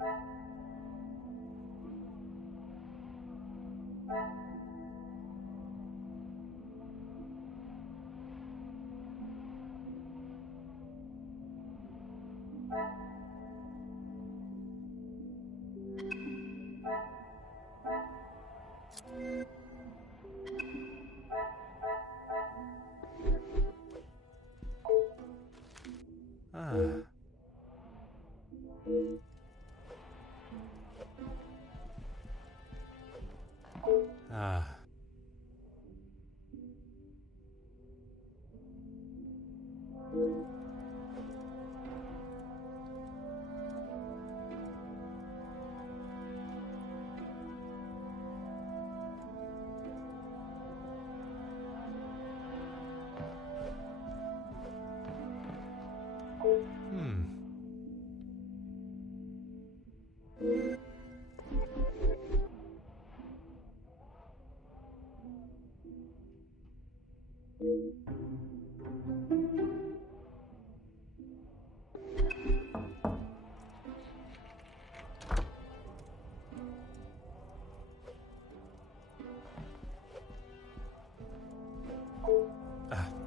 Ah. Ah. Hmm.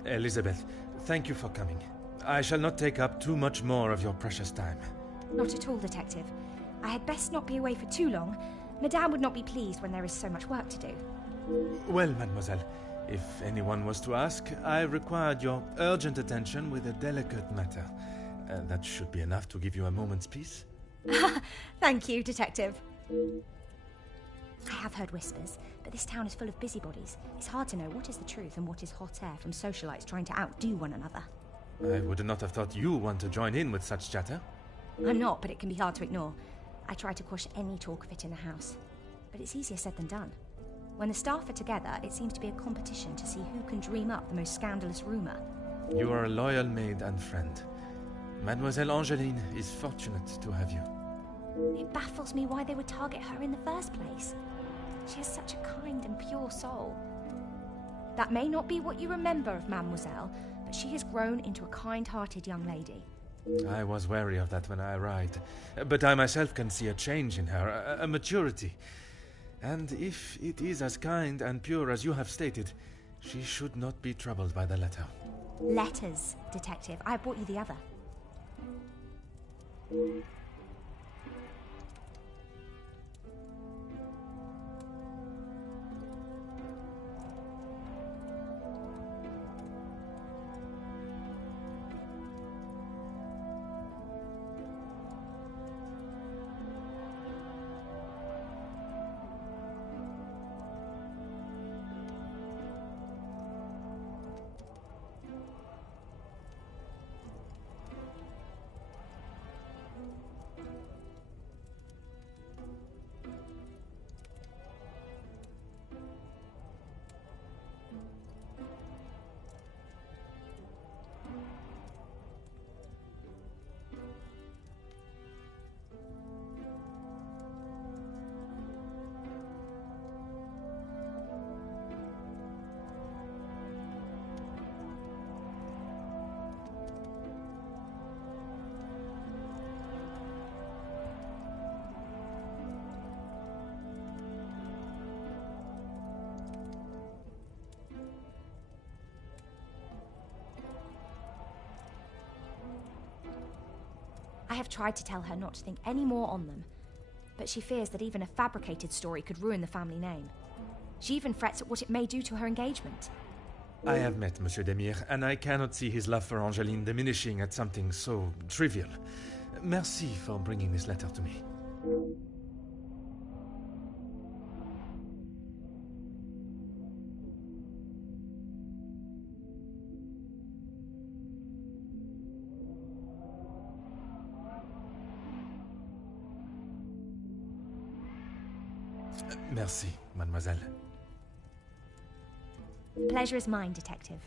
Elizabeth, thank you for coming. I shall not take up too much more of your precious time. Not at all, Detective. I had best not be away for too long. Madame would not be pleased when there is so much work to do. Well, mademoiselle, if anyone was to ask, I required your urgent attention with a delicate matter. That should be enough to give you a moment's peace. Thank you, Detective. I have heard whispers, but this town is full of busybodies. It's hard to know what is the truth and what is hot air from socialites trying to outdo one another. I would not have thought you want to join in with such chatter. I'm not, but it can be hard to ignore. I try to quash any talk of it in the house. But it's easier said than done. When the staff are together, it seems to be a competition to see who can dream up the most scandalous rumour. You are a loyal maid and friend. Mademoiselle Angeline is fortunate to have you. It baffles me why they would target her in the first place. She has such a kind and pure soul. That may not be what you remember of Mademoiselle, but she has grown into a kind-hearted young lady. I was wary of that when I arrived, but I myself can see a change in her, a maturity. And if it is as kind and pure as you have stated, she should not be troubled by the letter. Letters, Detective. I have brought you the other. I have tried to tell her not to think any more on them, but she fears that even a fabricated story could ruin the family name. She even frets at what it may do to her engagement. I have met Monsieur Demire, and I cannot see his love for Angeline diminishing at something so trivial. Merci for bringing this letter to me. Merci, mademoiselle. Pleasure is mine, Detective.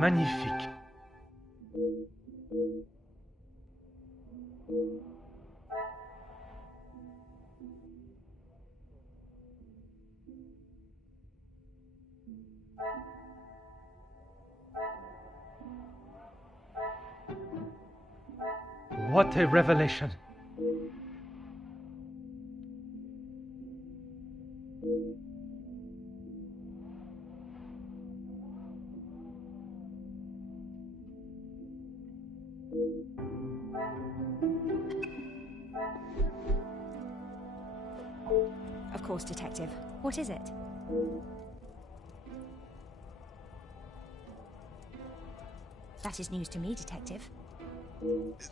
Magnifique. What a revelation. Of course, Detective. What is it? That is news to me, Detective.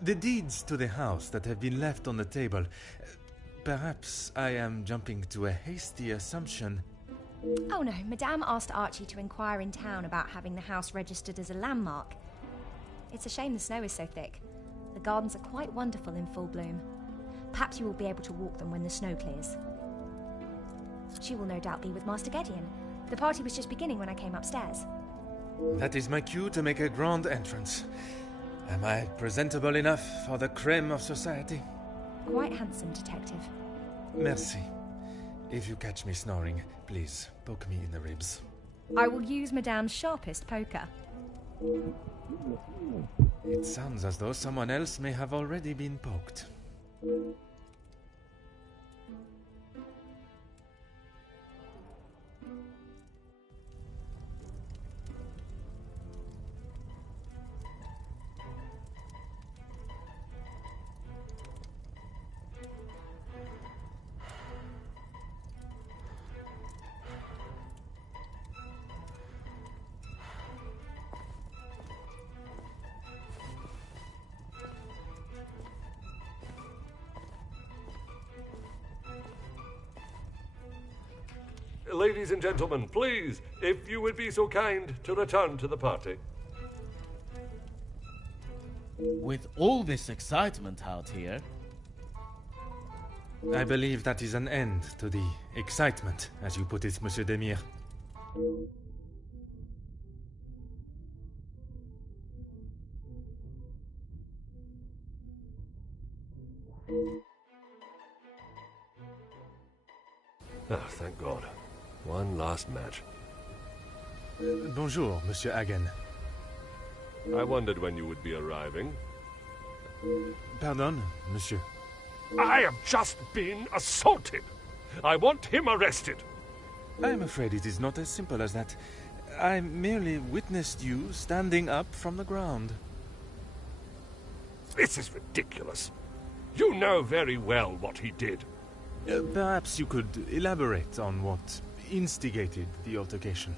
The deeds to the house that have been left on the table. Perhaps I am jumping to a hasty assumption. Oh no, Madame asked Archie to inquire in town about having the house registered as a landmark. It's a shame the snow is so thick. The gardens are quite wonderful in full bloom. Perhaps you will be able to walk them when the snow clears. She will no doubt be with Master Gedeon. The party was just beginning when I came upstairs. That is my cue to make a grand entrance. Am I presentable enough for the creme of society? Quite handsome, Detective. Merci. If you catch me snoring, please poke me in the ribs. I will use Madame's sharpest poker. It sounds as though someone else may have already been poked. Ladies and gentlemen, please, if you would be so kind to return to the party. With all this excitement out here, I believe that is an end to the excitement, as you put it, Monsieur Demire. Ah, thank God. One last match. Bonjour, Monsieur Hagen. I wondered when you would be arriving. Pardon, Monsieur. I have just been assaulted. I want him arrested. I am afraid it is not as simple as that. I merely witnessed you standing up from the ground. This is ridiculous. You know very well what he did. Perhaps you could elaborate on what instigated the altercation.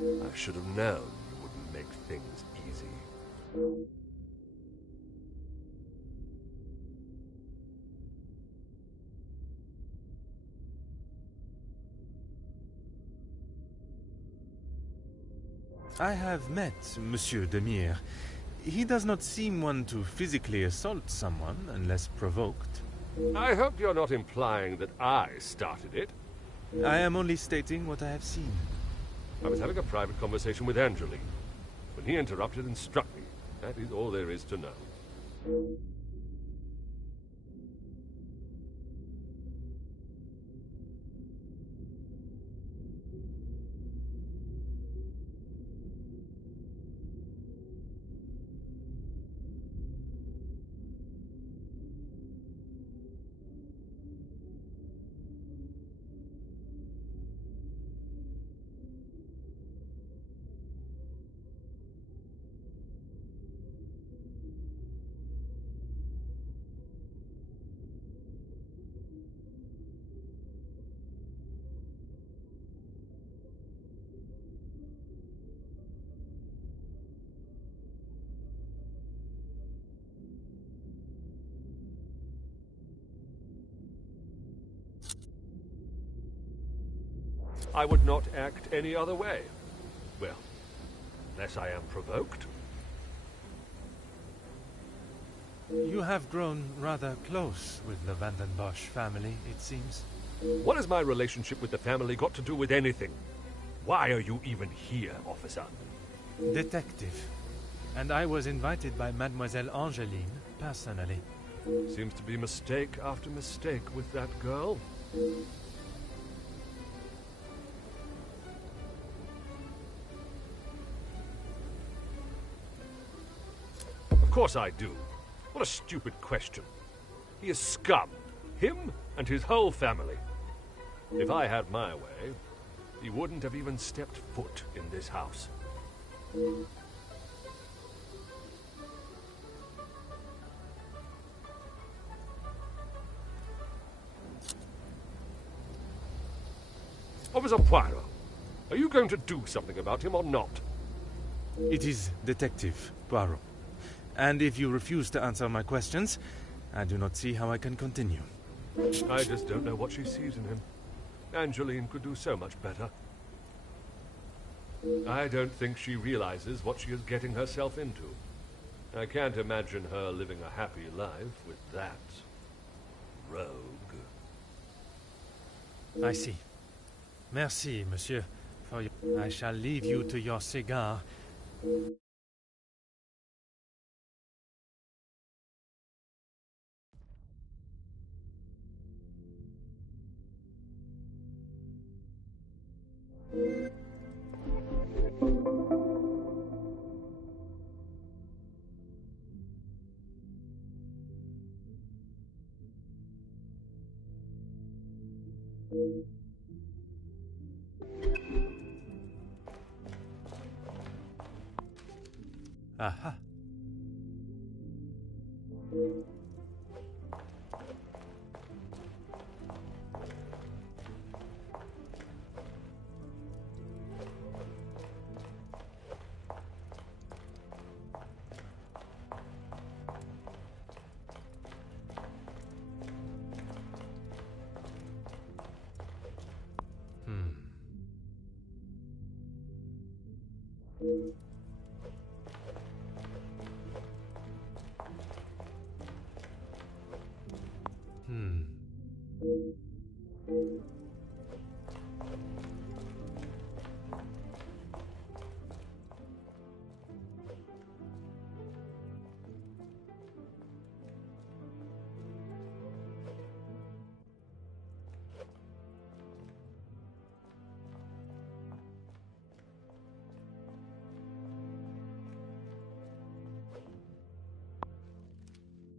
I should have known you wouldn't make things easy. I have met Monsieur Demire. He does not seem one to physically assault someone unless provoked. I hope you're not implying that I started it. I am only stating what I have seen. I was having a private conversation with Angeline when he interrupted and struck me. That is all there is to know. I would not act any other way. Well, unless I am provoked. You have grown rather close with the Van den Bosch family, it seems. What has my relationship with the family got to do with anything? Why are you even here, officer? Detective. And I was invited by Mademoiselle Angeline, personally. Seems to be mistake after mistake with that girl. Of course I do. What a stupid question. He is scum. Him and his whole family. If I had my way, he wouldn't have even stepped foot in this house. Officer Poirot, are you going to do something about him or not? It is Detective Poirot. And if you refuse to answer my questions, I do not see how I can continue. I just don't know what she sees in him. Angeline could do so much better. I don't think she realizes what she is getting herself into. I can't imagine her living a happy life with that rogue. I see. Merci, monsieur, for your... I shall leave you to your cigar. Aha.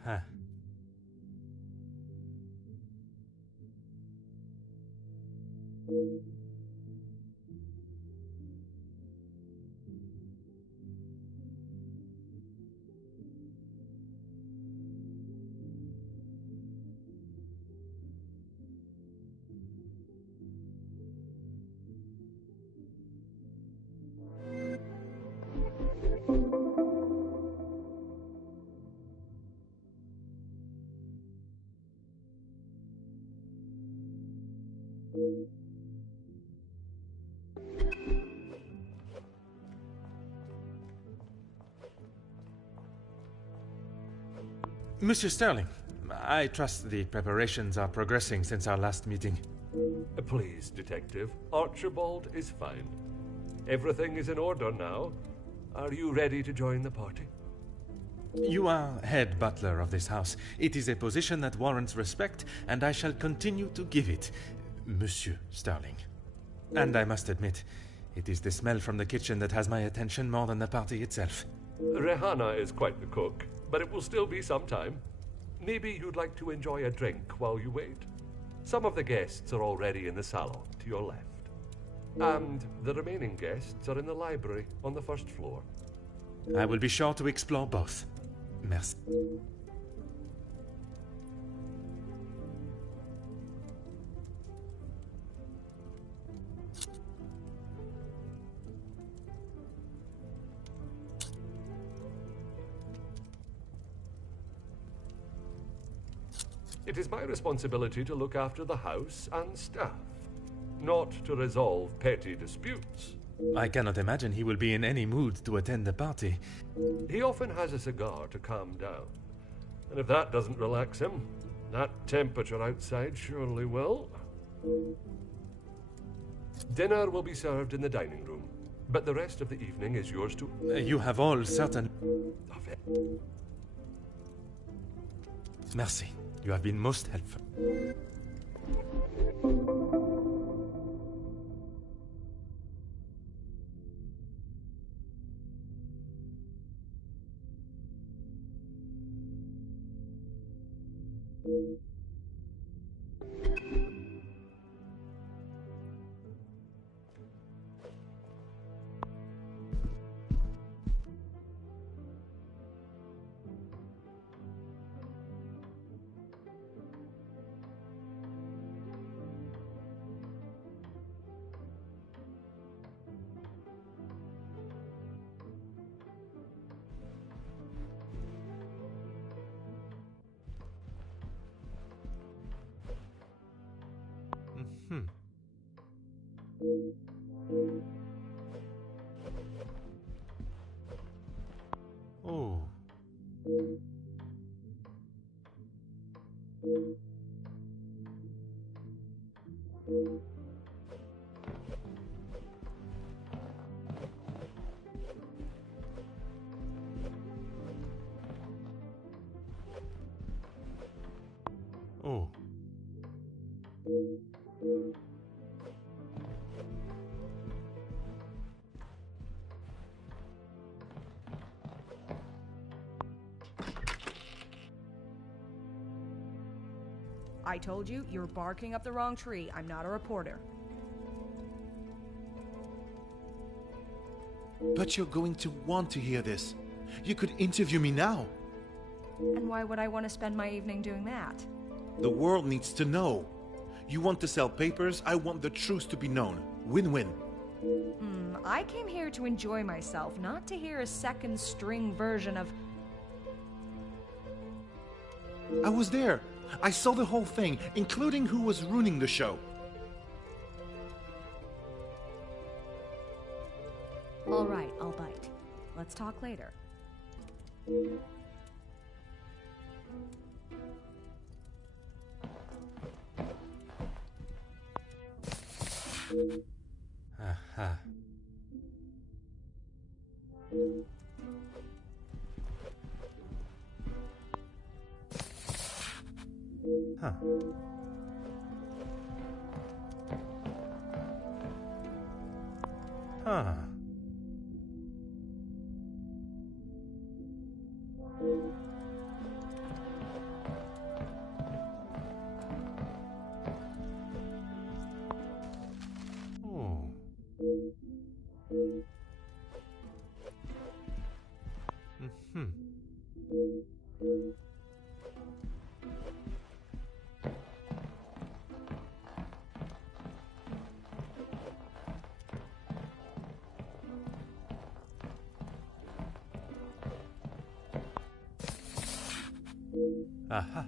Huh. Monsieur Sterling, I trust the preparations are progressing since our last meeting. Please, Detective. Archibald is fine. Everything is in order now. Are you ready to join the party? You are head butler of this house. It is a position that warrants respect, and I shall continue to give it, Monsieur Sterling. And I must admit, it is the smell from the kitchen that has my attention more than the party itself. Rehanna is quite the cook, but it will still be some time. Maybe you'd like to enjoy a drink while you wait. Some of the guests are already in the salon to your left. And the remaining guests are in the library on the first floor. I will be sure to explore both. Merci. It is my responsibility to look after the house and staff. not to resolve petty disputes. I cannot imagine he will be in any mood to attend the party. He often has a cigar to calm down. And if that doesn't relax him, that temperature outside surely will. Dinner will be served in the dining room, but the rest of the evening is yours to... You have all certain... Of Merci. You have been most helpful. Hmm. Oh. Oh. I told you, you're barking up the wrong tree. I'm not a reporter. But you're going to want to hear this. You could interview me now. And why would I want to spend my evening doing that? The world needs to know. You want to sell papers, I want the truth to be known. Win-win. I came here to enjoy myself, not to hear a second-string version of... I was there. I saw the whole thing, including who was ruining the show. All right, I'll bite. Let's talk later. Aha. Huh. Huh. Oh. Mm-hmm. Aha.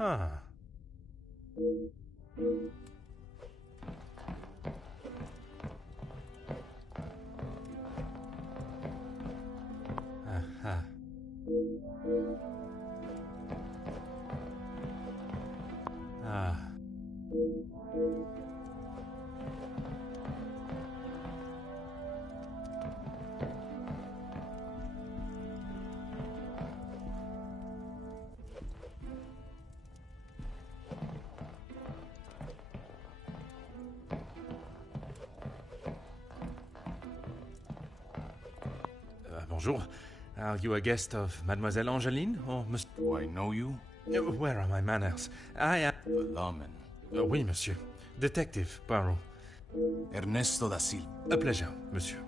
Ah. Huh. Aha. Ah. Bonjour. Are you a guest of Mademoiselle Angeline, or must... Do I know you? Where are my manners? I am... Lamen. Oui, monsieur. Detective Poirot. Ernesto da Silva. A pleasure, monsieur.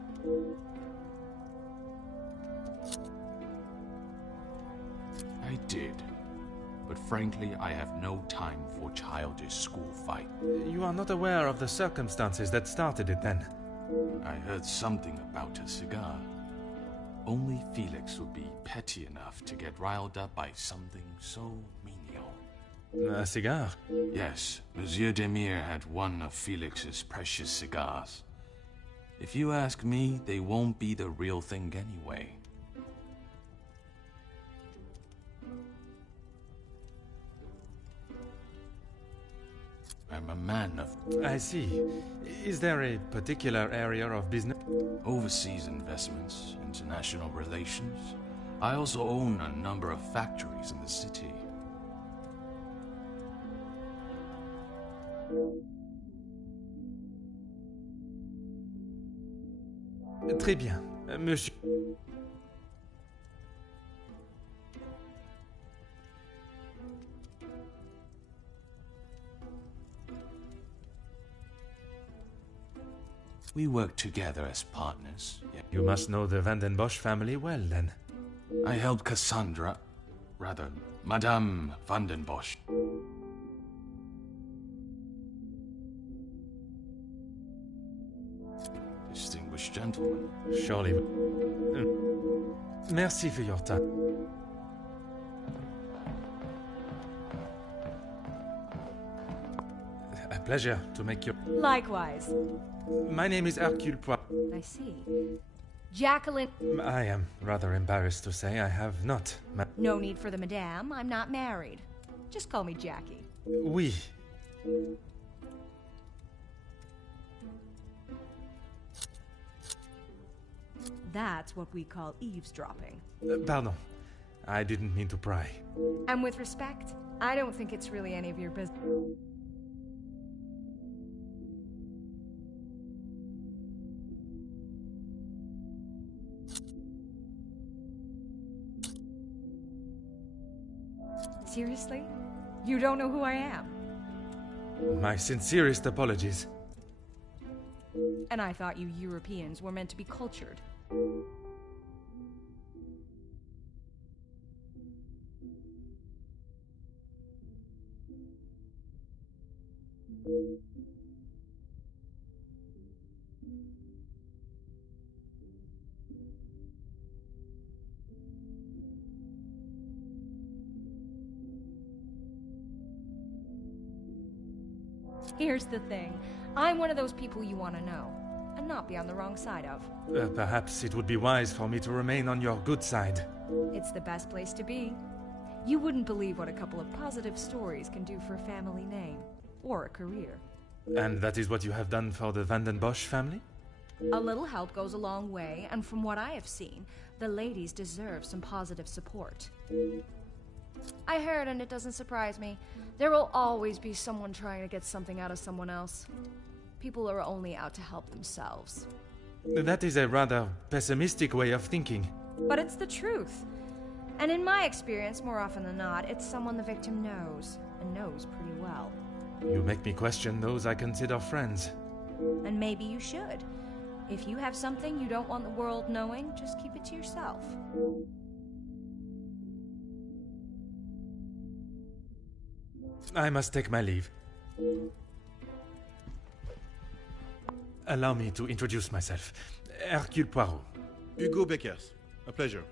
I did. But frankly, I have no time for childish school fight. You are not aware of the circumstances that started it, then? I heard something about a cigar. Only Felix would be petty enough to get riled up by something so menial. A cigar? Yes, Monsieur Demir had one of Felix's precious cigars. If you ask me, they won't be the real thing anyway. I'm a man of I see. Is there a particular area of business? overseas investments, international relations. I also own a number of factories in the city. Très bien, monsieur. We work together as partners. You must know the Van den Bosch family well, then. I helped Cassandra, rather, Madame Van den Bosch. Distinguished gentleman. Surely. Merci for your time. A pleasure to make your... Likewise. My name is Hercule Poirot. I see. Jacqueline. I am rather embarrassed to say I have not. No need for the madame. I'm not married. Just call me Jackie. Oui. That's what we call eavesdropping. Pardon. I didn't mean to pry. And with respect, I don't think it's really any of your business. Seriously? You don't know who I am? My sincerest apologies. And I thought you Europeans were meant to be cultured. Here's the thing. I'm one of those people you want to know, and not be on the wrong side of. Perhaps it would be wise for me to remain on your good side. It's the best place to be. You wouldn't believe what a couple of positive stories can do for a family name, or a career. And that is what you have done for the Van den Bosch family? A little help goes a long way, and from what I have seen, the ladies deserve some positive support. I heard, and it doesn't surprise me, there will always be someone trying to get something out of someone else. People are only out to help themselves. That is a rather pessimistic way of thinking. But it's the truth. And in my experience, more often than not, it's someone the victim knows, and knows pretty well. You make me question those I consider friends. And maybe you should. If you have something you don't want the world knowing, just keep it to yourself. I must take my leave. Allow me to introduce myself. Hercule Poirot. Hugo Beckers. A pleasure.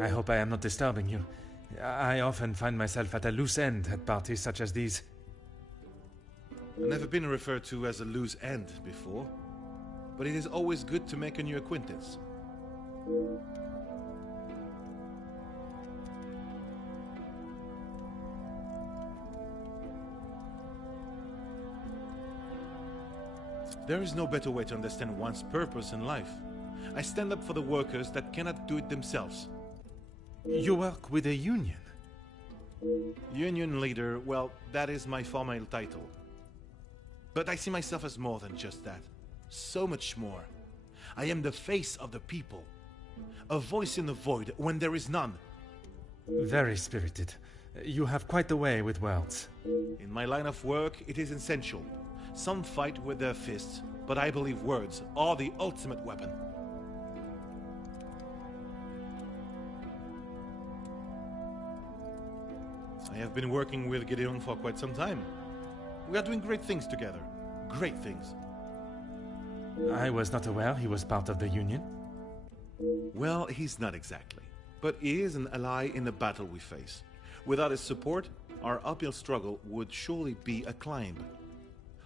I hope I am not disturbing you. I often find myself at a loose end at parties such as these. I've never been referred to as a loose end before, but it is always good to make a new acquaintance. There is no better way to understand one's purpose in life. I stand up for the workers that cannot do it themselves. You work with a union? Union leader, well, that is my formal title. But I see myself as more than just that. So much more. I am the face of the people. A voice in the void when there is none. Very spirited. You have quite the way with words. In my line of work, it is essential. Some fight with their fists, but I believe words are the ultimate weapon. I have been working with Gideon for quite some time. We are doing great things together. Great things. I was not aware he was part of the Union. Well, he's not exactly. But he is an ally in the battle we face. Without his support, our uphill struggle would surely be a climb.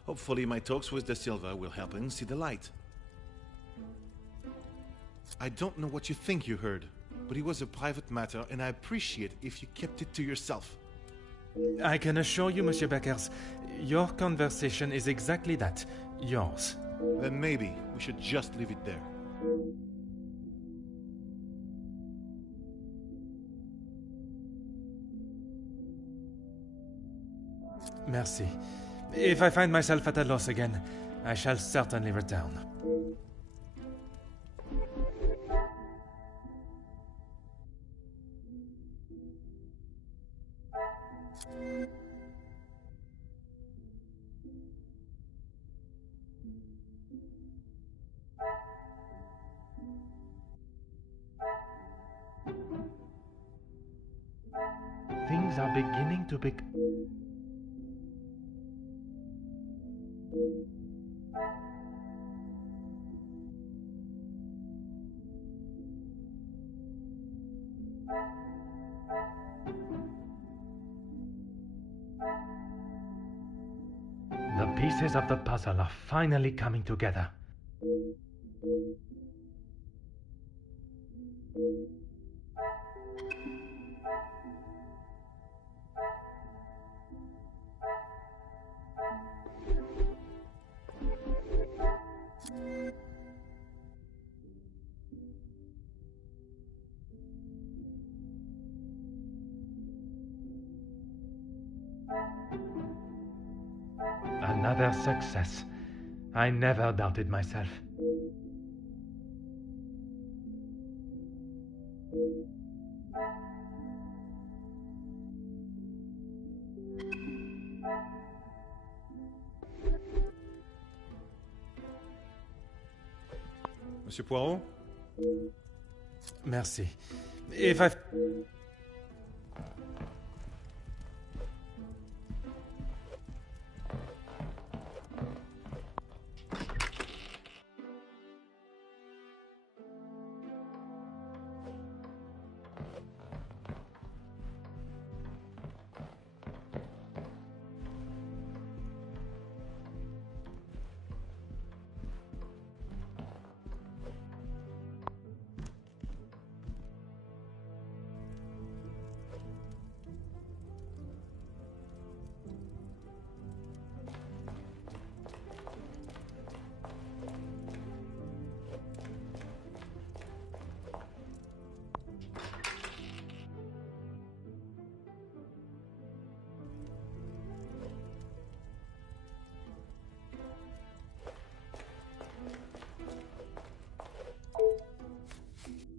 Hopefully my talks with De Silva will help him see the light. I don't know what you think you heard, but it was a private matter and I appreciate if you kept it to yourself. I can assure you, Monsieur Beckers, your conversation is exactly that. Yours. Then maybe we should just leave it there. Merci. If I find myself at a loss again, I shall certainly return. Things are beginning to be... The pieces of the puzzle are finally coming together. Another success. I never doubted myself. Monsieur Poirot? Merci. If I've...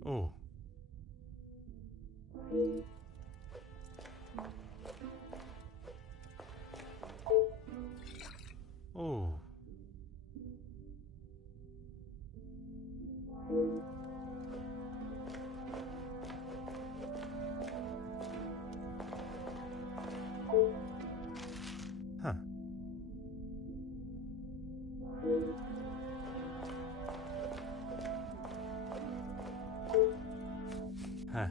Oh. Oh. Huh. Huh.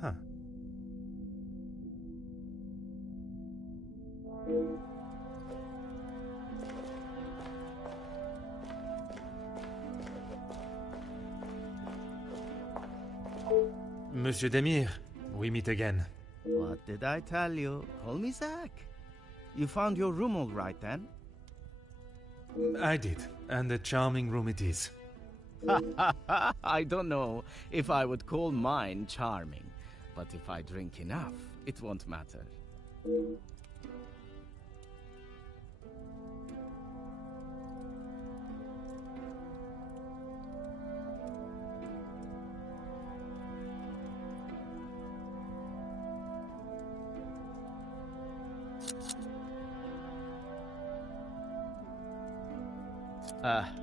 Huh. Monsieur Demir, we meet again. What did I tell you? Call me Zack. You found your room all right then? I did, and a charming room it is. I don't know if I would call mine charming, but if I drink enough, it won't matter.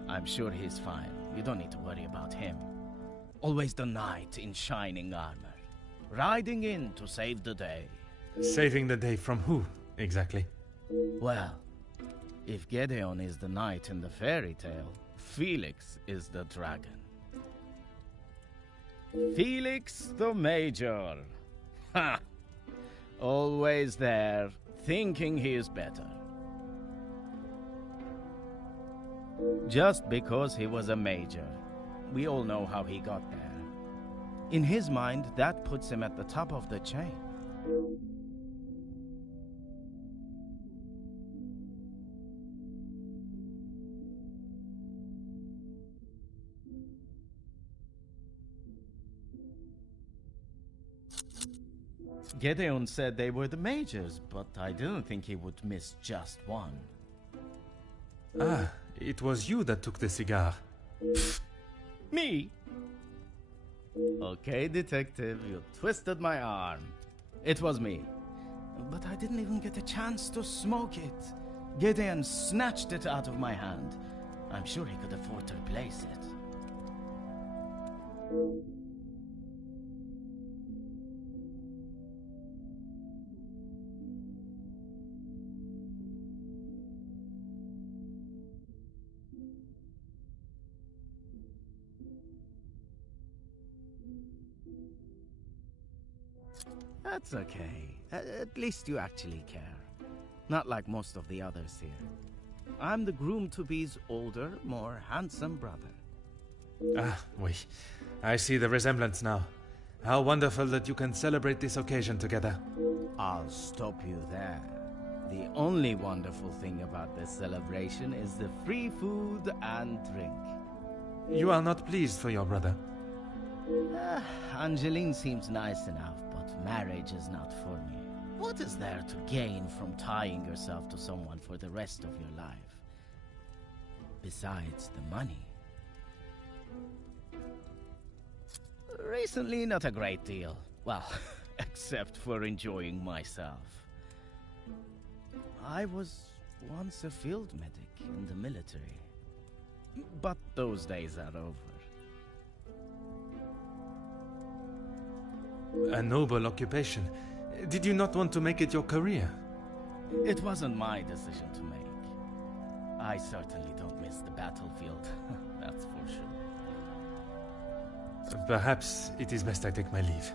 I'm sure he's fine. You don't need to worry about him. Always the knight in shining armor, riding in to save the day. Saving the day from who, exactly? Well, if Gedeon is the knight in the fairy tale, Felix is the dragon. Felix the Major. Ha! Always there, thinking he is better. Just because he was a major. We all know how he got there. In his mind, that puts him at the top of the chain. Gedeon said they were the majors, but I didn't think he would miss just one. Ah, it was you that took the cigar. Me? Okay, detective, you twisted my arm. It was me. But I didn't even get a chance to smoke it. Gideon snatched it out of my hand. I'm sure he could afford to replace it. That's okay. At least you actually care. Not like most of the others here. I'm the groom-to-be's older, more handsome brother. Ah, oui. I see the resemblance now. How wonderful that you can celebrate this occasion together. I'll stop you there. The only wonderful thing about this celebration is the free food and drink. You are not pleased for your brother. Angeline seems nice enough, but marriage is not for me. What is there to gain from tying yourself to someone for the rest of your life? Besides the money. Recently, not a great deal. Well, except for enjoying myself. I was once a field medic in the military. But those days are over. A noble occupation. Did you not want to make it your career? It wasn't my decision to make. I certainly don't miss the battlefield, that's for sure. Perhaps it is best I take my leave.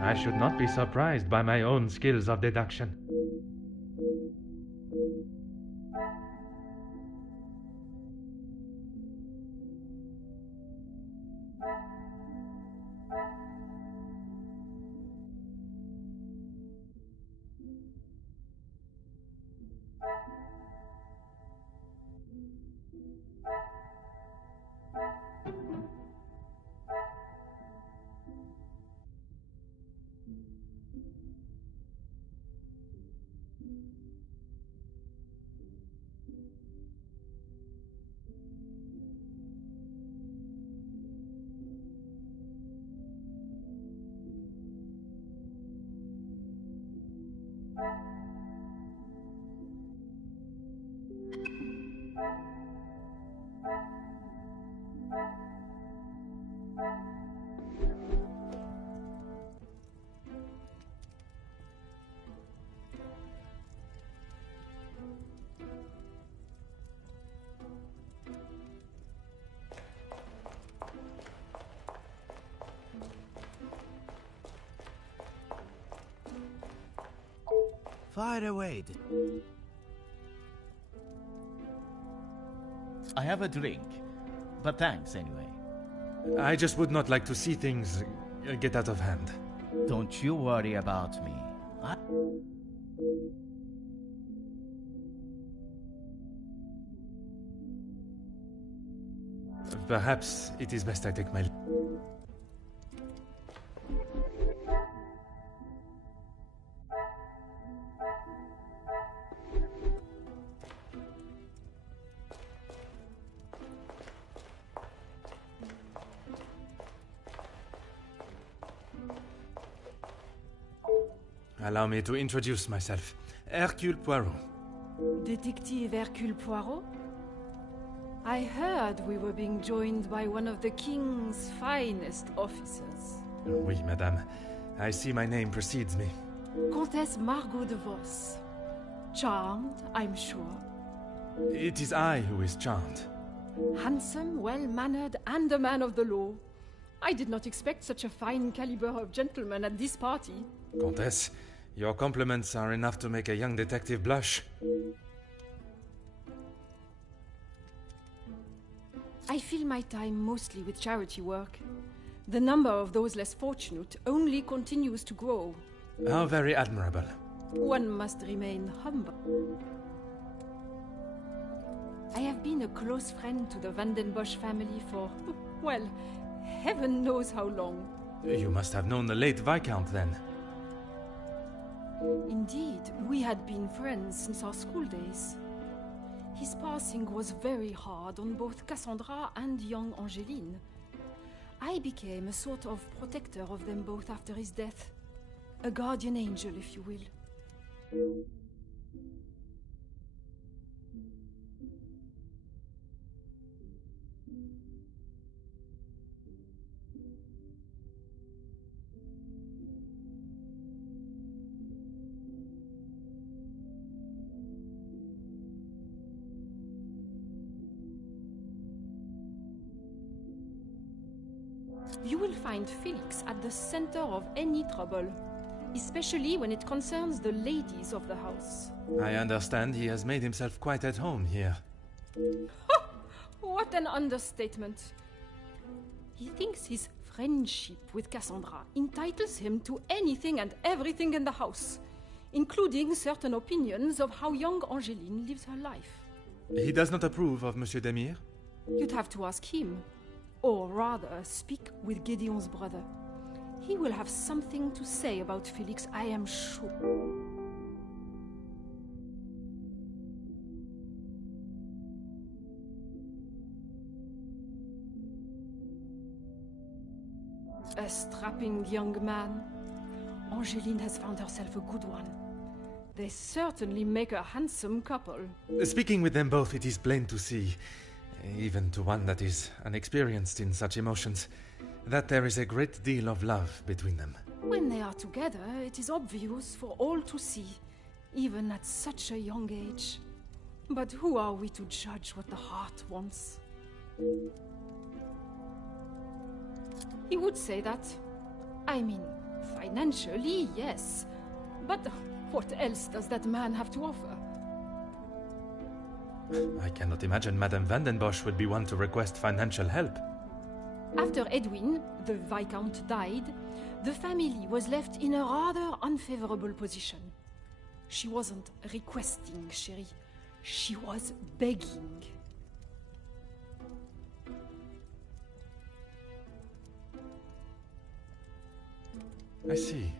I should not be surprised by my own skills of deduction. Fire away. I have a drink, but thanks anyway. I just would not like to see things get out of hand. Don't you worry about me. Perhaps it is best I take my... Allow me to introduce myself. Hercule Poirot. Detective Hercule Poirot? I heard we were being joined by one of the King's finest officers. Oui, madame. I see my name precedes me. Countess Margot de Vos. Charmed, I'm sure. It is I who is charmed. Handsome, well-mannered, and a man of the law. I did not expect such a fine caliber of gentleman at this party. Countess, your compliments are enough to make a young detective blush. I fill my time mostly with charity work. The number of those less fortunate only continues to grow. How very admirable. One must remain humble. I have been a close friend to the Vandenbosch family for, well, heaven knows how long. You must have known the late Viscount then. Indeed, we had been friends since our school days. His passing was very hard on both Cassandra and young Angeline. I became a sort of protector of them both after his death. A guardian angel, if you will. You will find Felix at the center of any trouble, especially when it concerns the ladies of the house. I understand he has made himself quite at home here. What an understatement. He thinks his friendship with Cassandra entitles him to anything and everything in the house, including certain opinions of how young Angeline lives her life. He does not approve of Monsieur Demire? You'd have to ask him. Or rather, speak with Gideon's brother. He will have something to say about Felix, I am sure. A strapping young man. Angeline has found herself a good one. They certainly make a handsome couple. Speaking with them both, it is plain to see, even to one that is unexperienced in such emotions, that there is a great deal of love between them. When they are together, it is obvious for all to see, even at such a young age. But who are we to judge what the heart wants? He would say that. I mean, financially, yes. But what else does that man have to offer? I cannot imagine Madame Vandenbosch would be one to request financial help. After Edwin, the Viscount, died, the family was left in a rather unfavorable position. She wasn't requesting, chérie. She was begging. I see.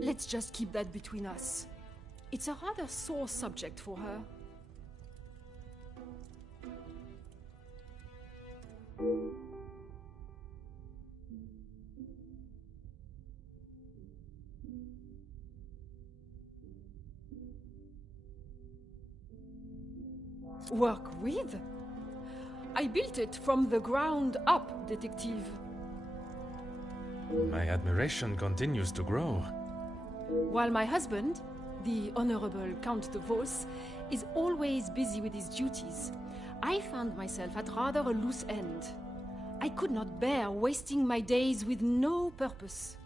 Let's just keep that between us. It's a rather sore subject for her. Work with? I built it from the ground up, detective. My admiration continues to grow. While my husband, the Honorable Count de Vos, is always busy with his duties, I found myself at rather a loose end. I could not bear wasting my days with no purpose.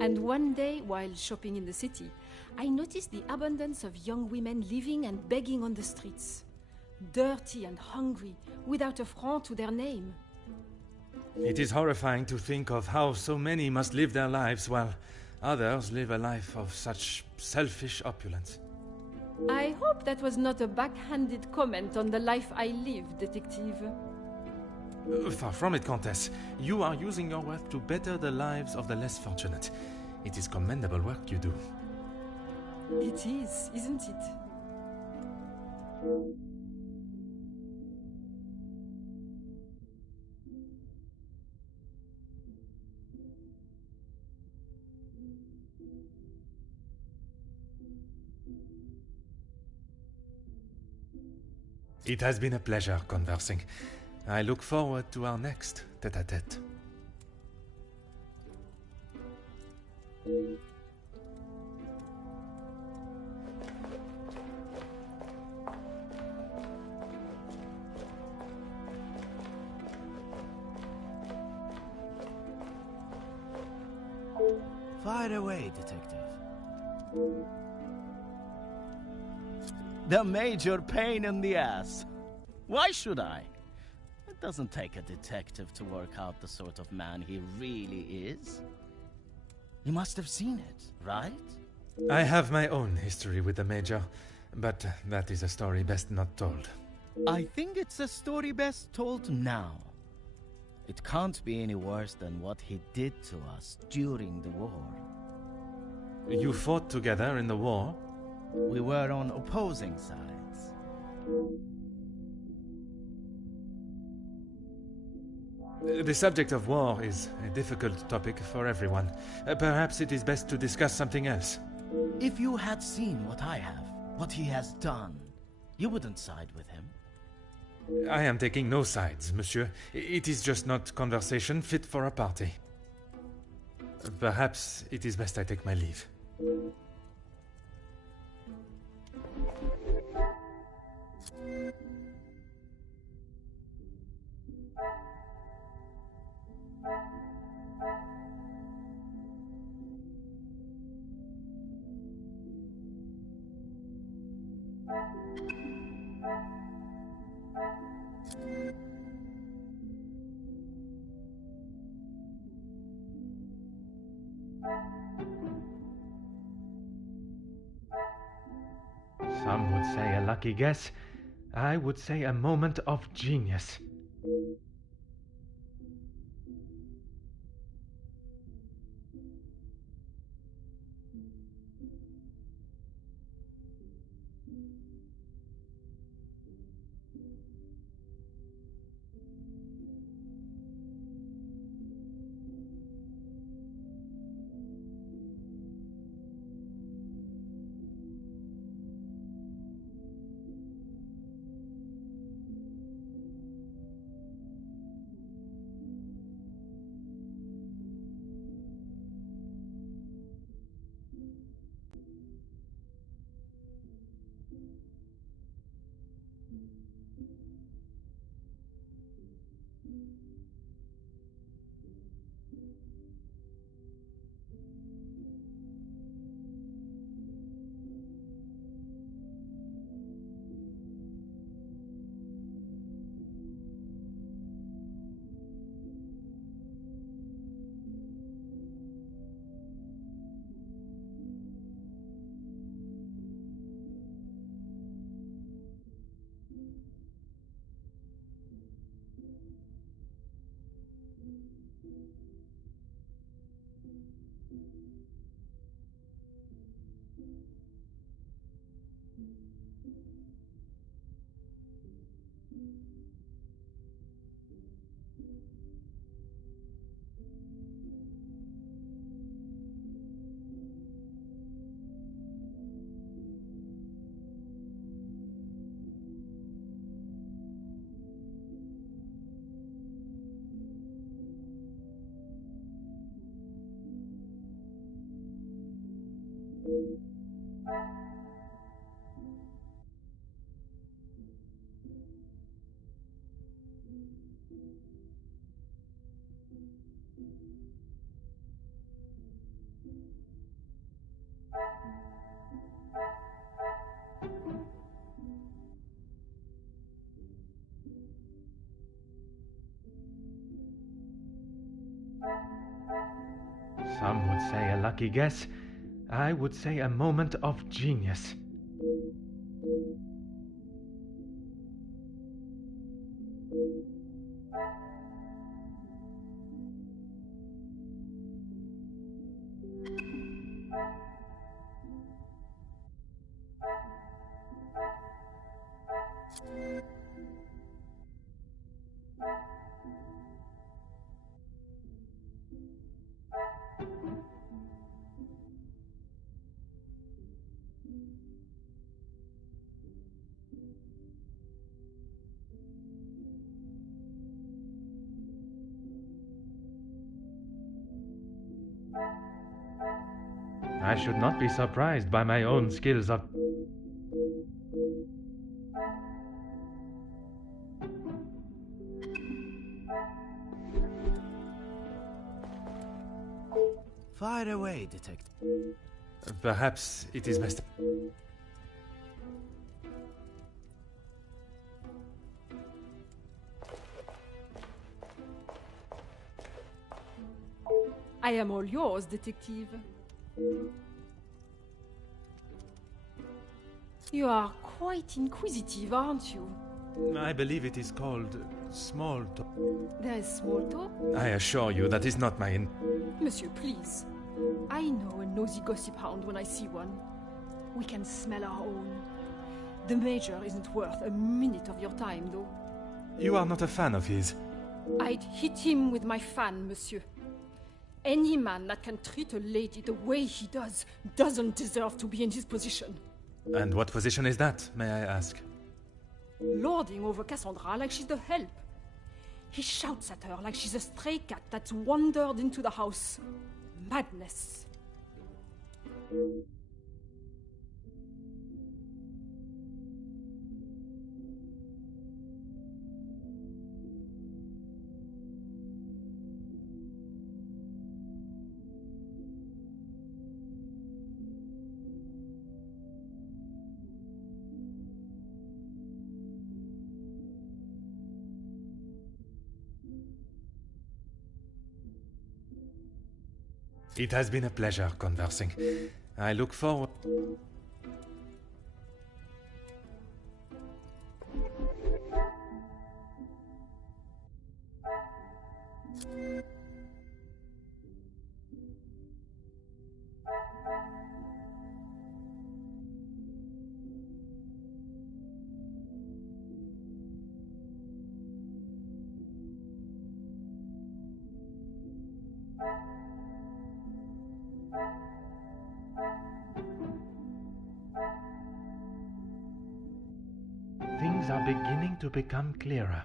And one day, while shopping in the city, I noticed the abundance of young women living and begging on the streets. Dirty and hungry, without a franc to their name. It is horrifying to think of how so many must live their lives while others live a life of such selfish opulence. I hope that was not a backhanded comment on the life I live, detective. Far from it, Countess. You are using your wealth to better the lives of the less fortunate. It is commendable work you do. It is, isn't it? It has been a pleasure conversing. I look forward to our next tete-a-tete. Fire away, detective. The major pain in the ass. Why should I? It doesn't take a detective to work out the sort of man he really is. You must have seen it, right? I have my own history with the Major, but that is a story best not told. I think it's a story best told now. It can't be any worse than what he did to us during the war. You fought together in the war? We were on opposing sides. The subject of war is a difficult topic for everyone. Perhaps it is best to discuss something else. If you had seen what I have, what he has done, you wouldn't side with him. I am taking no sides, monsieur. It is just not conversation fit for a party. Perhaps it is best I take my leave. Some would say a lucky guess. I would say a moment of genius. Some would say a lucky guess. I would say a moment of genius. I should not be surprised by my own skills of... Fire away, detective. Perhaps it is best... I am all yours, detective. You are quite inquisitive, aren't you? I believe it is called small talk. There is small talk? I assure you that is not my Monsieur, please. I know a nosy gossip hound when I see one. We can smell our own. The Major isn't worth a minute of your time, though. You are not a fan of his. I'd hit him with my fan, monsieur. Any man that can treat a lady the way he does doesn't deserve to be in his position. And what position is that, may I ask? Lording over Cassandra like she's the help. He shouts at her like she's a stray cat that's wandered into the house. Madness. It has been a pleasure conversing. I look forward... Things are beginning to become clearer.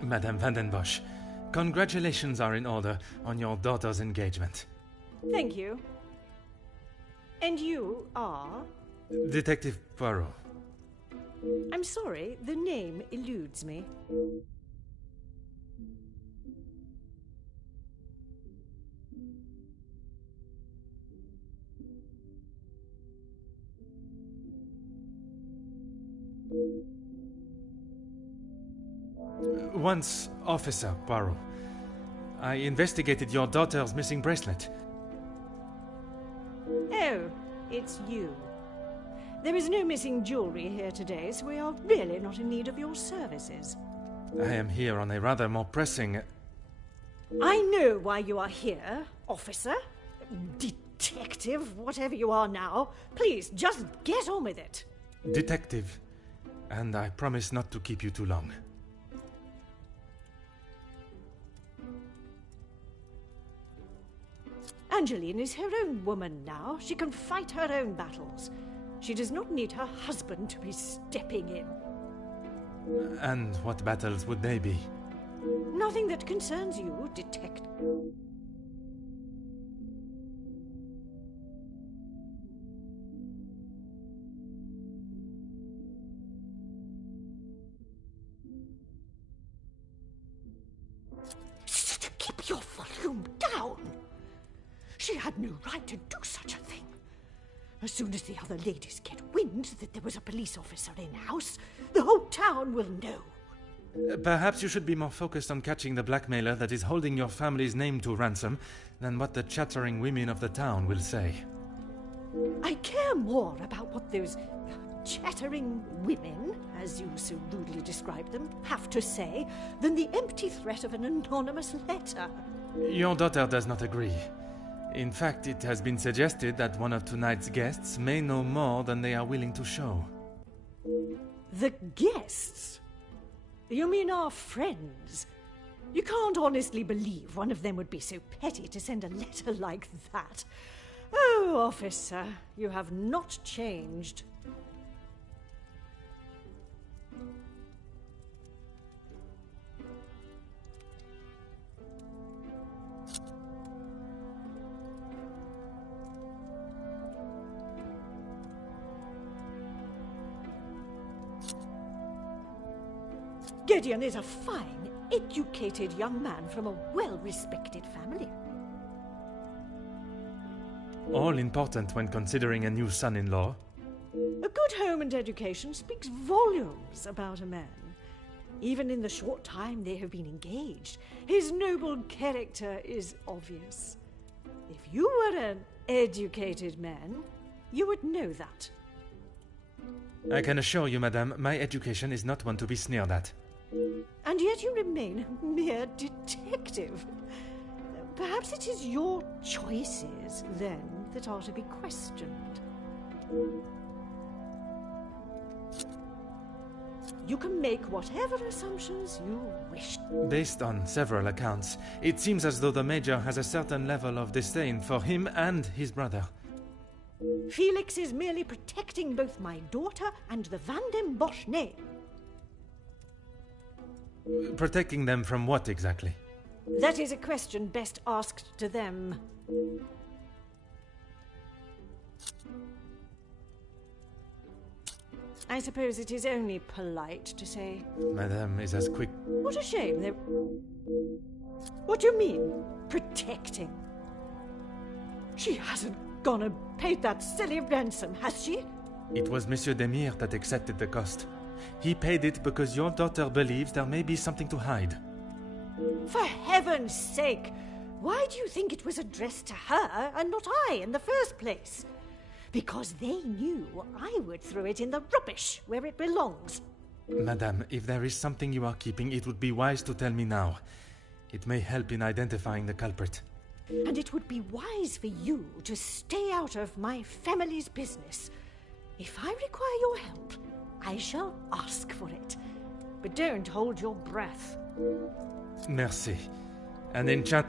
Madame Vandenbosch, congratulations are in order on your daughter's engagement. Thank you. And you are? Detective Poirot. I'm sorry, the name eludes me. Once Officer Poirot, I investigated your daughter's missing bracelet. Oh, it's you. There is no missing jewelry here today, so we are really not in need of your services. I am here on a rather more pressing... I know why you are here, officer. detective, whatever you are now. Please, just get on with it. Detective. And I promise not to keep you too long. Angeline is her own woman now. She can fight her own battles. She does not need her husband to be stepping in. And what battles would they be? Nothing that concerns you, detective. Keep your volume down. She had no right to do such a thing. As soon as the other ladies get wind that there was a police officer in house, the whole town will know. Perhaps you should be more focused on catching the blackmailer that is holding your family's name to ransom than what the chattering women of the town will say. I care more about what those chattering women, as you so rudely describe them, have to say than the empty threat of an anonymous letter. Your daughter does not agree. In fact, it has been suggested that one of tonight's guests may know more than they are willing to show. The guests? You mean our friends? You can't honestly believe one of them would be so petty to send a letter like that. Oh, officer, you have not changed. Gideon is a fine, educated young man from a well-respected family. All important when considering a new son-in-law. A good home and education speaks volumes about a man. Even in the short time they have been engaged, his noble character is obvious. If you were an educated man, you would know that. I can assure you, madame, my education is not one to be sneered at. And yet you remain a mere detective. Perhaps it is your choices, then, that are to be questioned. You can make whatever assumptions you wish. Based on several accounts, it seems as though the Major has a certain level of disdain for him and his brother. Felix is merely protecting both my daughter and the Van den Bosch name. Protecting them from what exactly? That is a question best asked to them. I suppose it is only polite to say... Madame is as quick... What a shame. What do you mean, protecting? She hasn't gone and paid that silly ransom, has she? It was Monsieur Demire that accepted the cost. He paid it because your daughter believes there may be something to hide. For heaven's sake! Why do you think it was addressed to her and not I in the first place? Because they knew I would throw it in the rubbish where it belongs. Madame, if there is something you are keeping, it would be wise to tell me now. It may help in identifying the culprit. And it would be wise for you to stay out of my family's business. If I require your help, I shall ask for it. But don't hold your breath. Merci. An enchant...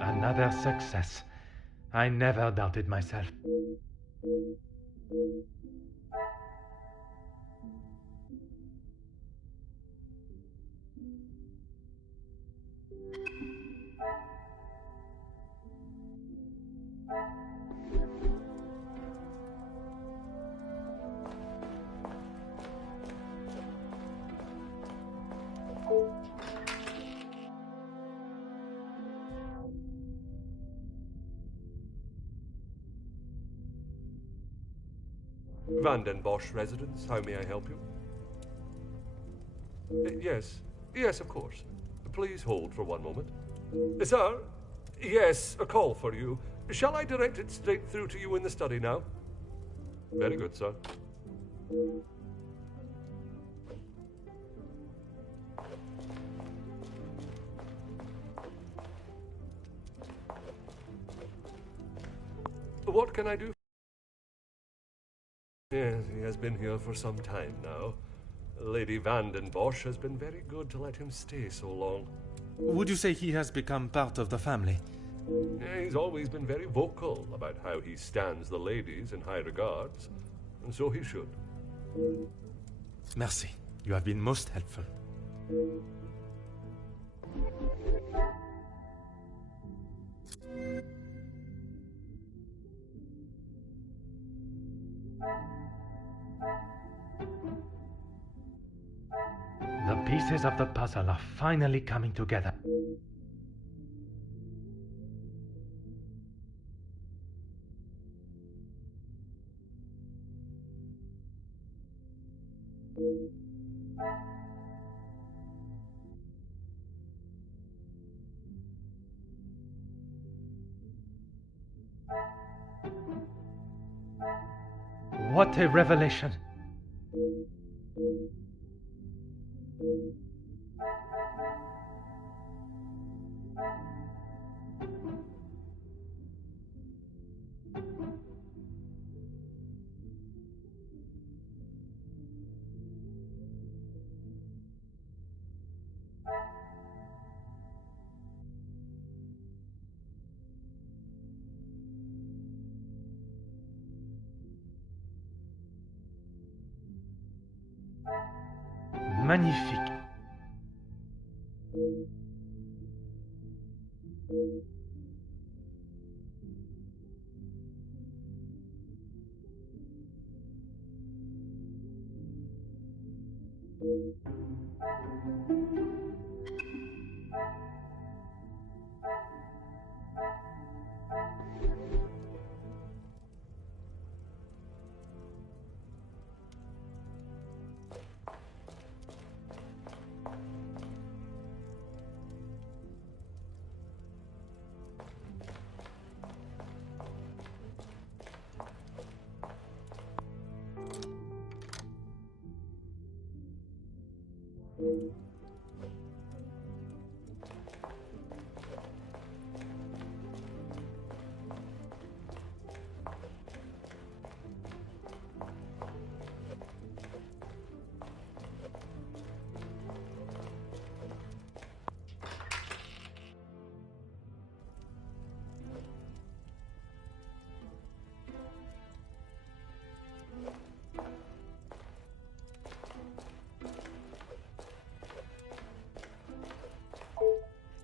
Another success. I never doubted myself. Van den Bosch residence, how may I help you? Yes, of course. Please hold for one moment. Sir? Yes, a call for you. Shall I direct it straight through to you in the study now? Very good, sir. What can I do? Yes, he has been here for some time now. Lady Van den Bosch has been very good to let him stay so long. Would you say he has become part of the family? He's always been very vocal about how he stands the ladies in high regards, and so he should. Merci. You have been most helpful. The pieces of the puzzle are finally coming together. What a revelation! Magnifique.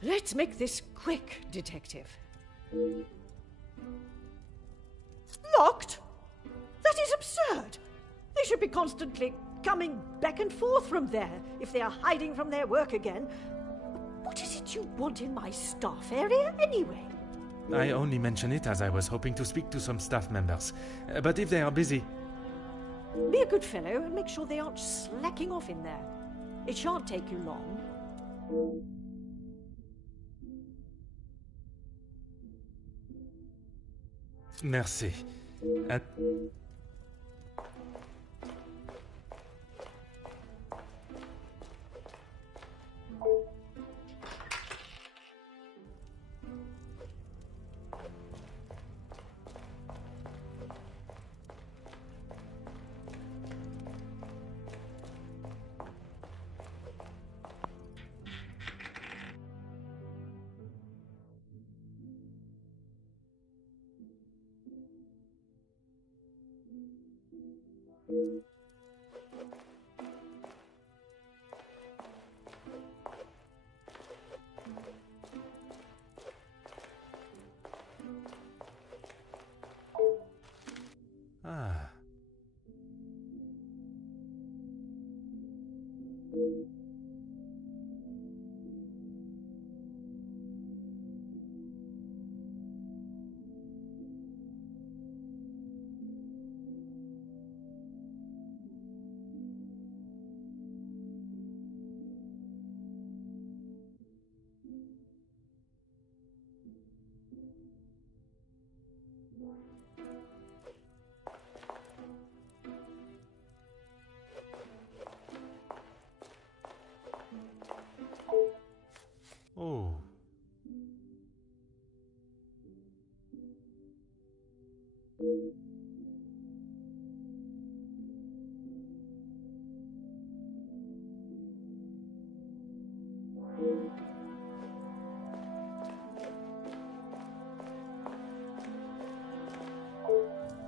Let's make this quick, Detective. Locked? That is absurd. They should be constantly coming back and forth from there if they are hiding from their work again. What is it you want in my staff area, anyway? I only mention it as I was hoping to speak to some staff members. But if they are busy... Be a good fellow and make sure they aren't slacking off in there. It shan't take you long. Merci. Ah.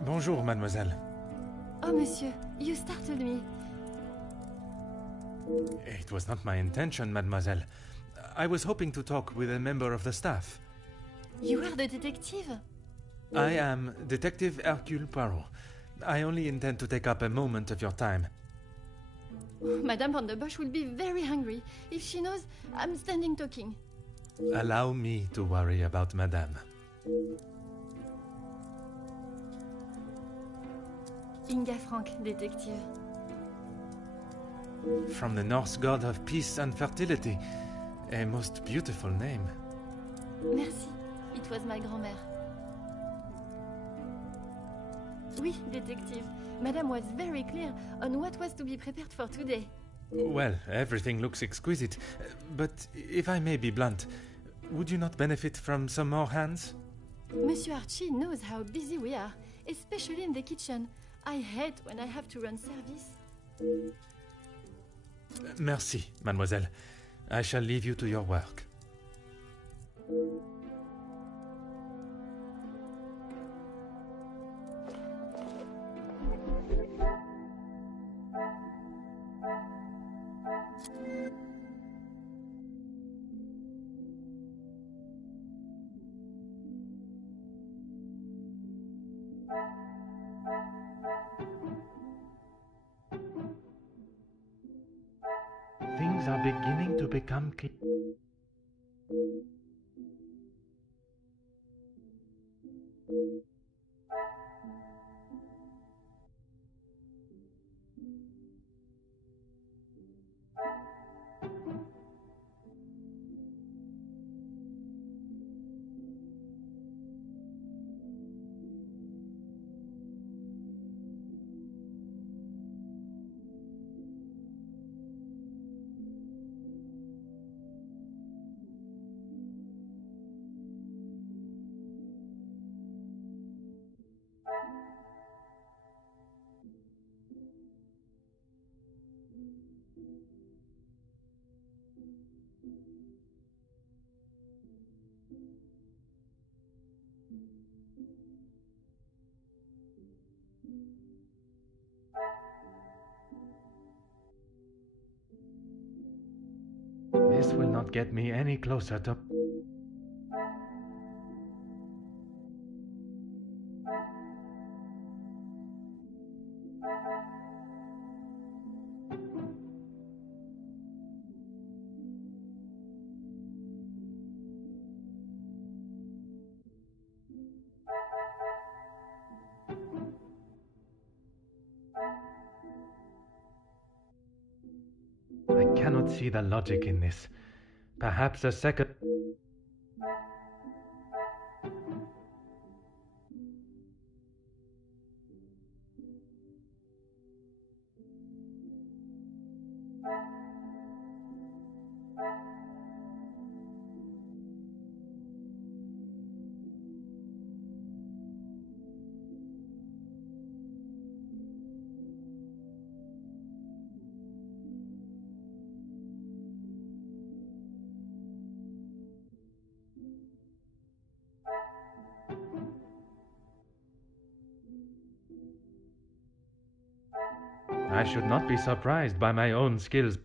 Bonjour, mademoiselle. Oh, monsieur, you startled me. It was not my intention, mademoiselle. I was hoping to talk with a member of the staff. You are the detective? I am Detective Hercule Poirot. I only intend to take up a moment of your time. Madame Van der Bosch will be very hungry if she knows I'm standing talking. Allow me to worry about Madame. Inga Frank, detective. From the Norse god of peace and fertility. A most beautiful name. Merci. It was my grand-mère. Oui, detective. Madame was very clear on what was to be prepared for today. Well, everything looks exquisite. But if I may be blunt, would you not benefit from some more hands? Monsieur Archie knows how busy we are, especially in the kitchen. I hate when I have to run service. Merci, mademoiselle. I shall leave you to your work. Things are beginning to become clear. This will not get me any closer to... I cannot see the logic in this. Perhaps a second... I should not be surprised by my own skills.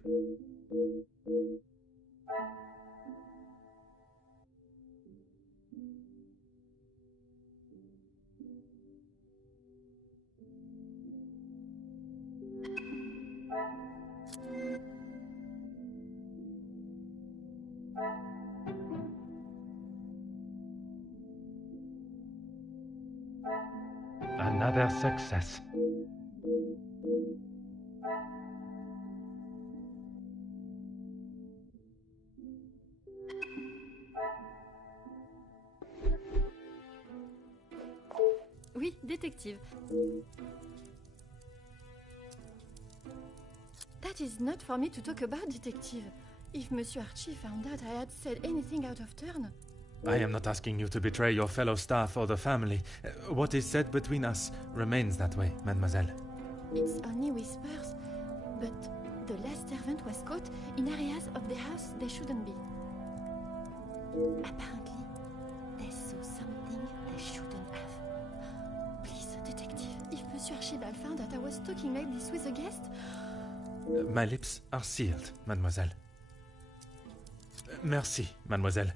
Another success. Oui, detective. That is not for me to talk about, detective. If Monsieur Archie found out I had said anything out of turn... I am not asking you to betray your fellow staff or the family. What is said between us remains that way, mademoiselle. It's only whispers, but the last servant was caught in areas of the house they shouldn't be. Apparently, they saw something they shouldn't have. Please, detective, if Monsieur Archibald found that I was talking like this with a guest... My lips are sealed, mademoiselle. Merci, mademoiselle.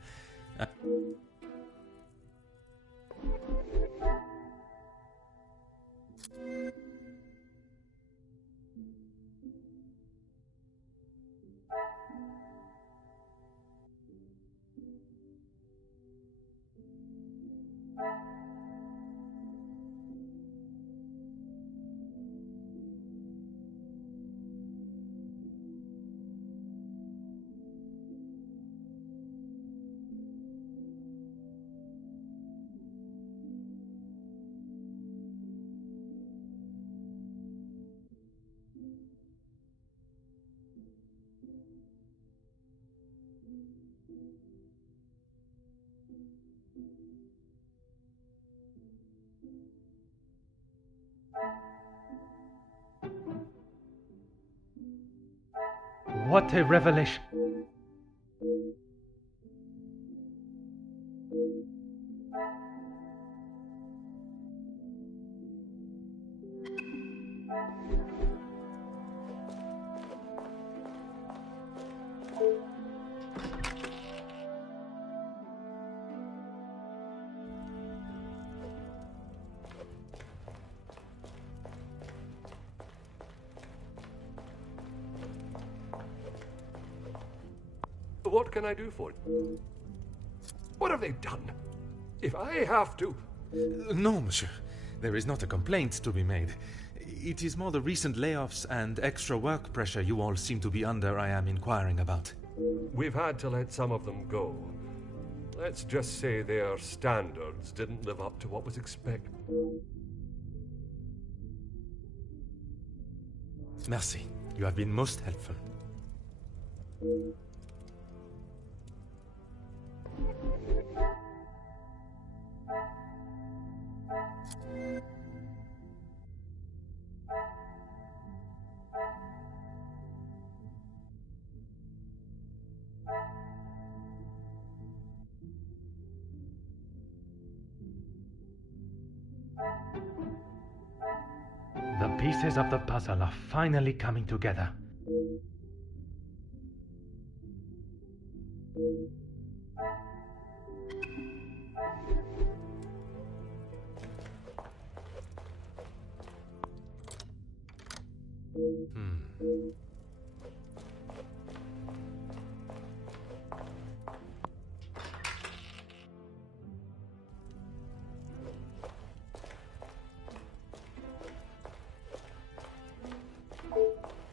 What a revelation! What can I do for you? What have they done? If I have to... No, monsieur. There is not a complaint to be made. It is more the recent layoffs and extra work pressure you all seem to be under I am inquiring about. We've had to let some of them go. Let's just say their standards didn't live up to what was expected. Merci. You have been most helpful. The pieces of the puzzle are finally coming together.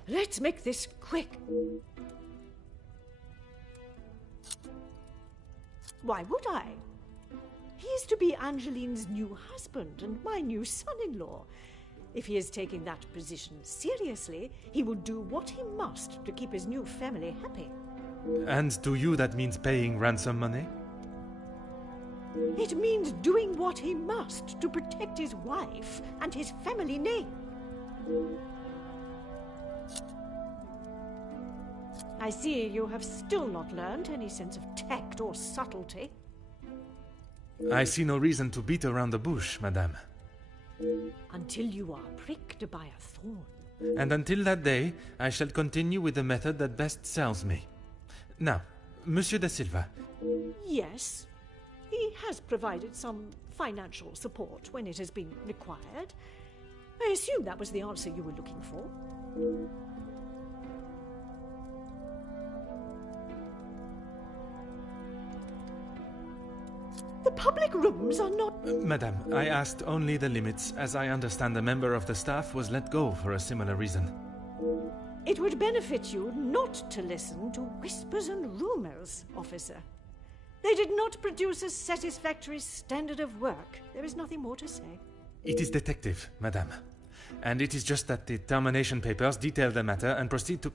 Let's make this quick. Why would I? He is to be Angeline's new husband and my new son-in-law. If he is taking that position seriously, he will do what he must to keep his new family happy. And to you that means paying ransom money? It means doing what he must to protect his wife and his family name. I see you have still not learned any sense of tact or subtlety. I see no reason to beat around the bush, madame. Until you are pricked by a thorn. And until that day, I shall continue with the method that best serves me. Now, Monsieur da Silva. Yes, he has provided some financial support when it has been required. I assume that was the answer you were looking for. The public rooms are not... Madame, I asked only the limits, as I understand a member of the staff was let go for a similar reason. It would benefit you not to listen to whispers and rumors, officer. They did not produce a satisfactory standard of work. There is nothing more to say. It is detective, madame. And it is just that the termination papers detail the matter and proceed to...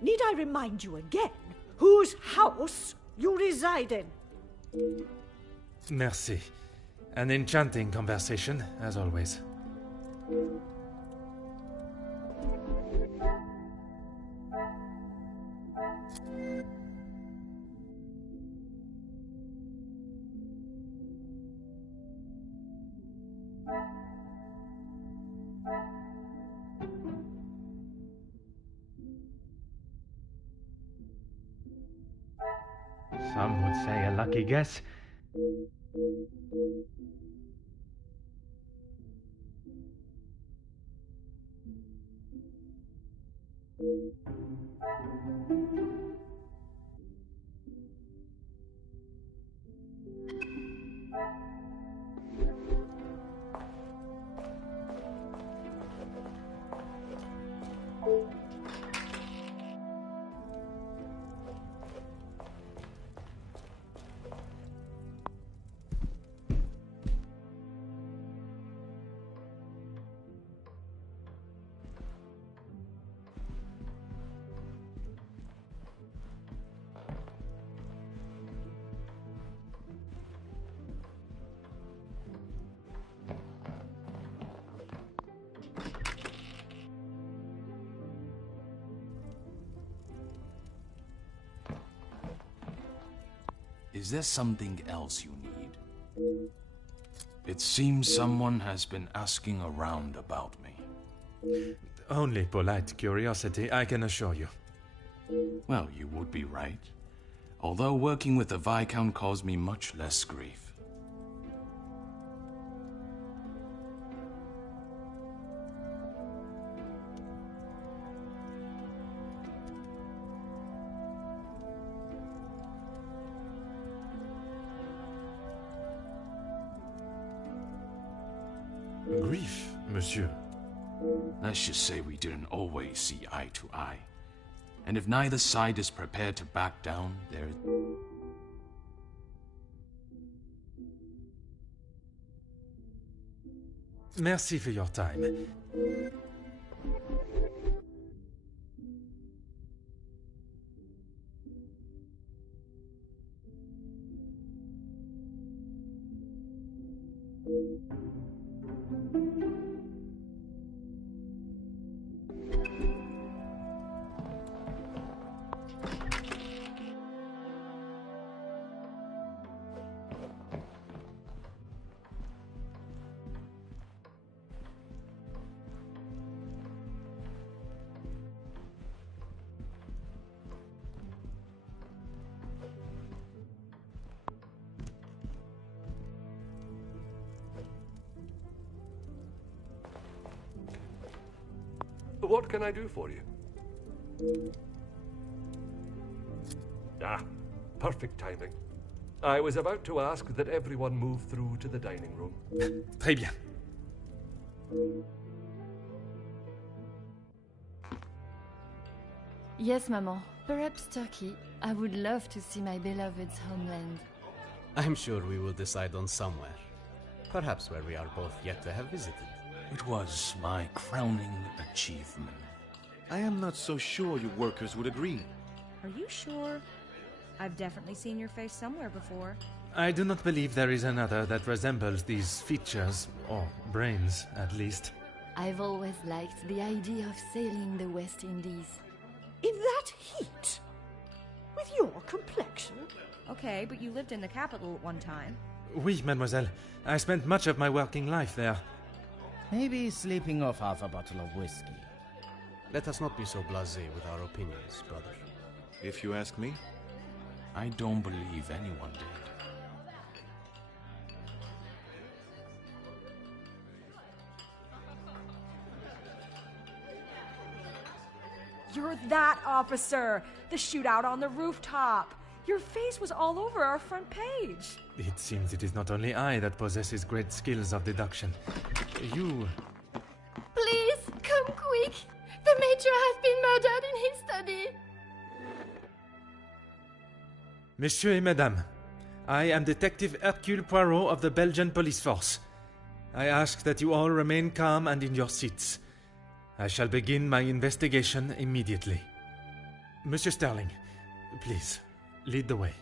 Need I remind you again whose house you reside in. Merci. An enchanting conversation, as always. Some would say a lucky guess. Is there something else you need? It seems someone has been asking around about me. Only polite curiosity, I can assure you. Well, you would be right. Although working with the Viscount caused me much less grief. Grief, monsieur. Let's just say we didn't always see eye to eye. And if neither side is prepared to back down, there... Merci for your time. What can I do for you? Ah, perfect timing. I was about to ask that everyone move through to the dining room. Très bien. Yes, Maman. Perhaps Turkey. I would love to see my beloved's homeland. I'm sure we will decide on somewhere. Perhaps where we are both yet to have visited. It was my crowning achievement. I am not so sure you workers would agree. Are you sure? I've definitely seen your face somewhere before. I do not believe there is another that resembles these features, or brains, at least. I've always liked the idea of sailing the West Indies. In that heat? With your complexion? Okay, but you lived in the capital at one time. Oui, mademoiselle. I spent much of my working life there. Maybe sleeping off half a bottle of whiskey. Let us not be so blasé with our opinions, brother. If you ask me, I don't believe anyone did. You're that officer! The shootout on the rooftop! Your face was all over our front page! It seems it is not only I that possesses great skills of deduction. You... Please, come quick! The Major has been murdered in his study! Messieurs et Mesdames, I am Detective Hercule Poirot of the Belgian Police Force. I ask that you all remain calm and in your seats. I shall begin my investigation immediately. Monsieur Sterling, please, lead the way.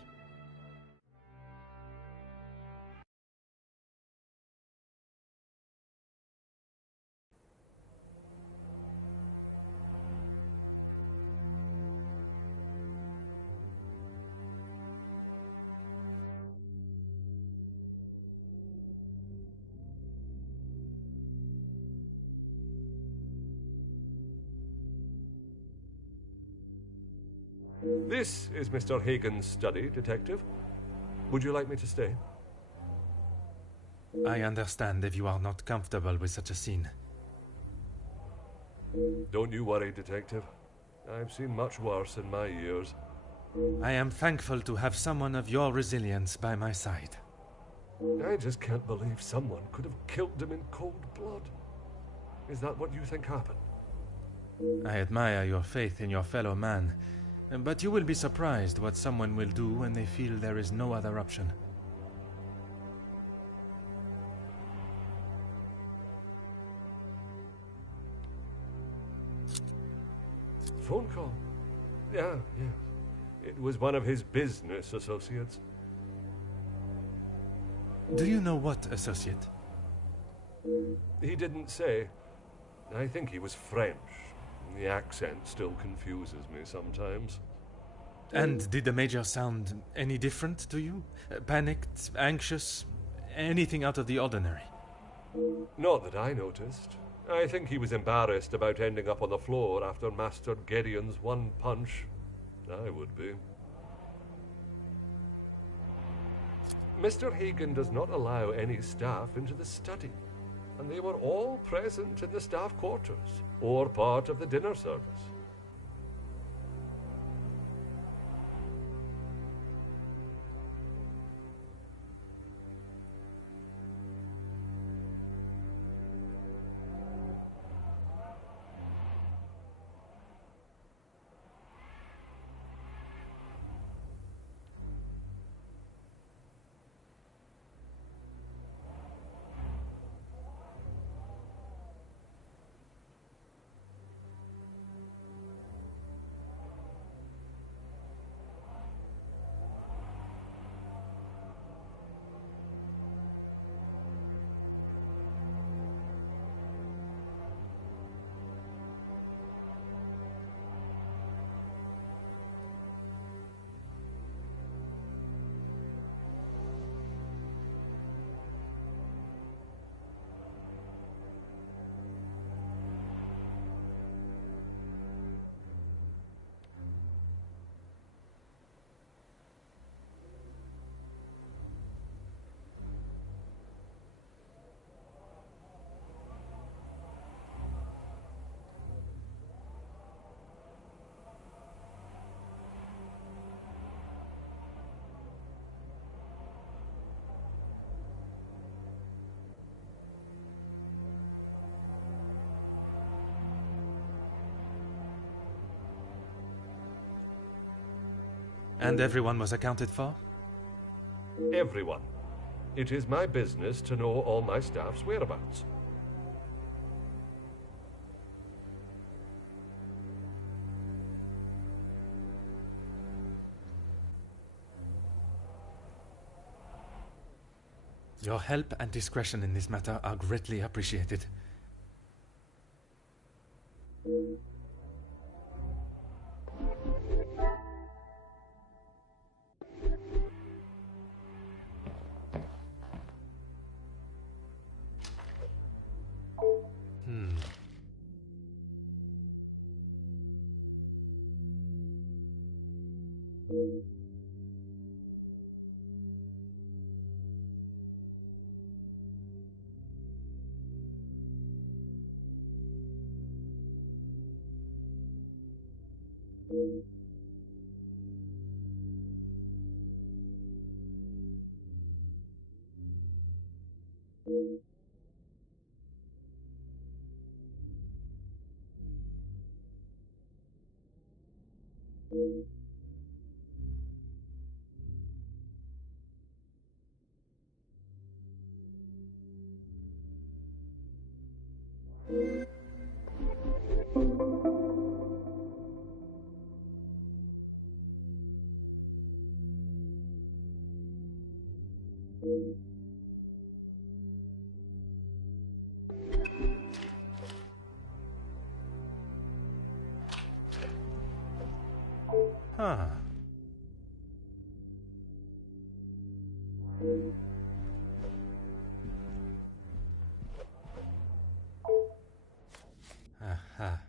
This is Mr. Hagen's study, Detective. Would you like me to stay? I understand if you are not comfortable with such a scene. Don't you worry, Detective. I've seen much worse in my years. I am thankful to have someone of your resilience by my side. I just can't believe someone could have killed him in cold blood. Is that what you think happened? I admire your faith in your fellow man, but you will be surprised what someone will do when they feel there is no other option. Phone call? Yeah. It was one of his business associates. Do you know what associate? He didn't say. I think he was French. The accent still confuses me sometimes. And did the Major sound any different to you? Panicked, anxious, anything out of the ordinary? Not that I noticed. I think he was embarrassed about ending up on the floor after Master Gideon's one punch. I would be. Mr. Hagen does not allow any staff into the study, and they were all present in the staff quarters, or part of the dinner service. And everyone was accounted for? Everyone. It is my business to know all my staff's whereabouts. Your help and discretion in this matter are greatly appreciated. Huh. Aha.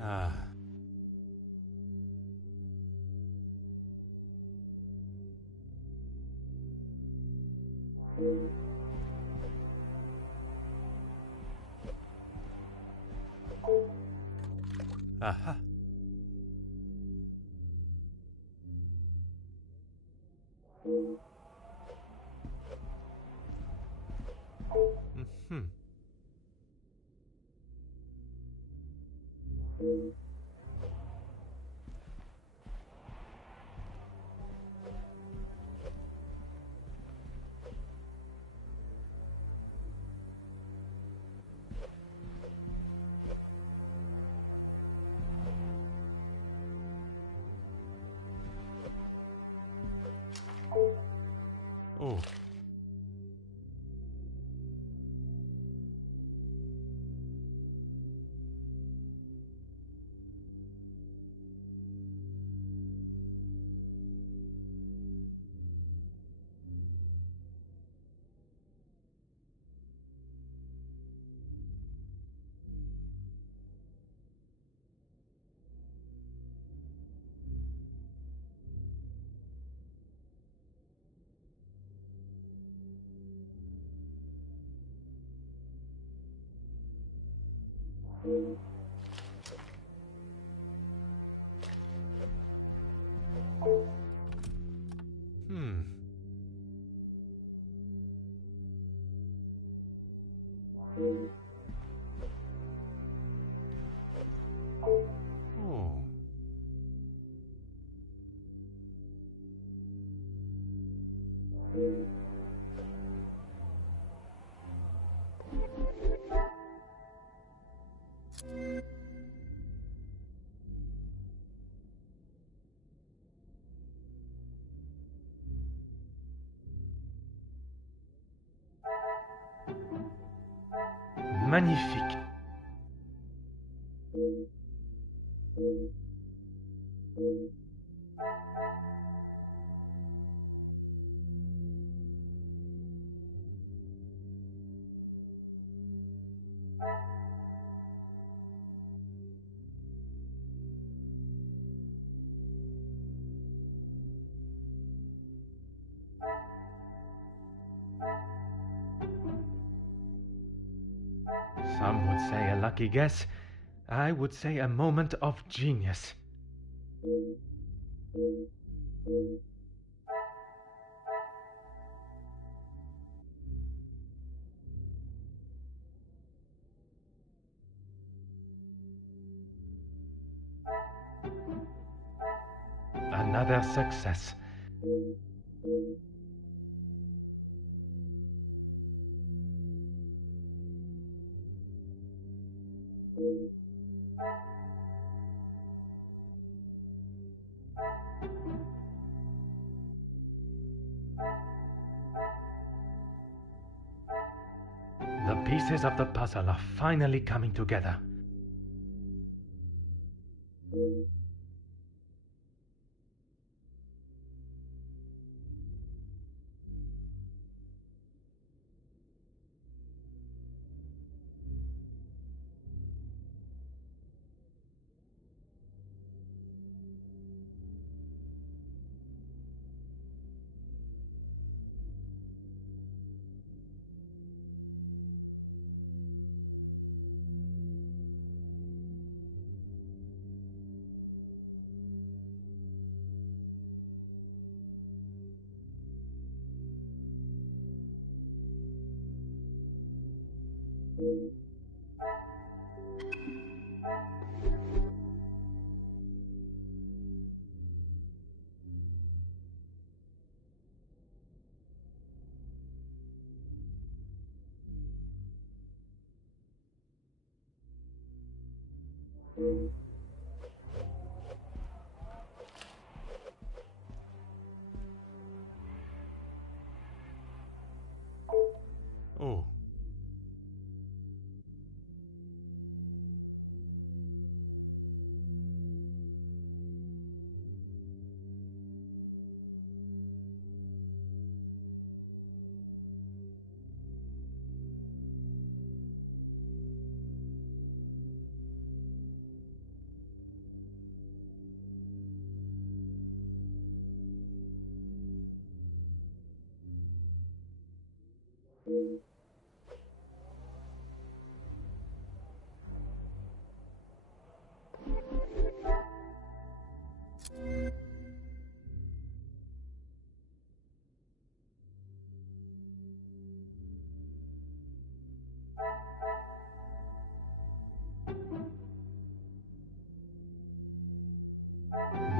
Ah. Aha. Mm-hmm. Oh. Hmm. Oh. Magnifique. Some would say a lucky guess. I would say a moment of genius. Another success. The pieces of the puzzle are finally coming together. Oh.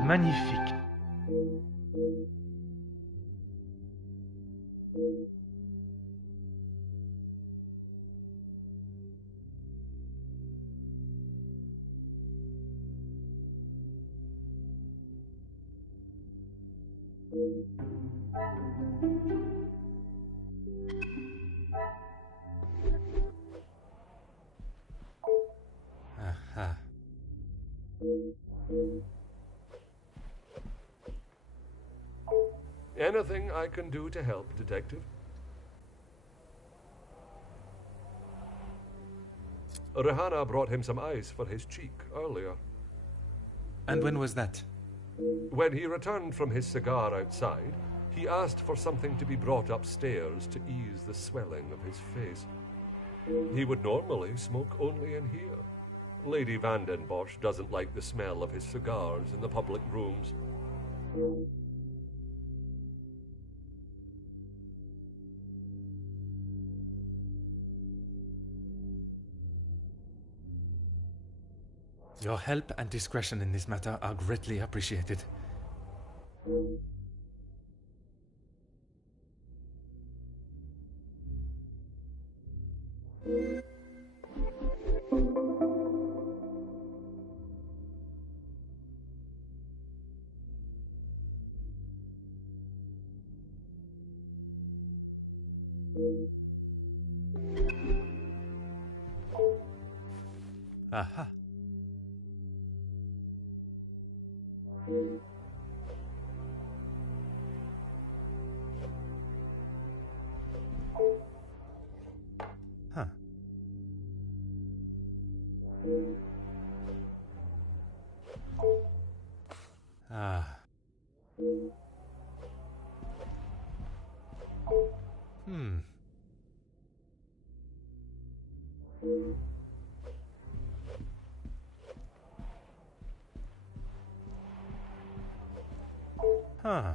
Magnifique. Aha. Anything I can do to help, Detective? Rihanna brought him some ice for his cheek earlier. And when was that? When he returned from his cigar outside, he asked for something to be brought upstairs to ease the swelling of his face. He would normally smoke only in here. Lady Van den Bosch doesn't like the smell of his cigars in the public rooms. Your help and discretion in this matter are greatly appreciated. Aha. Huh. Ah. Hmm. Huh.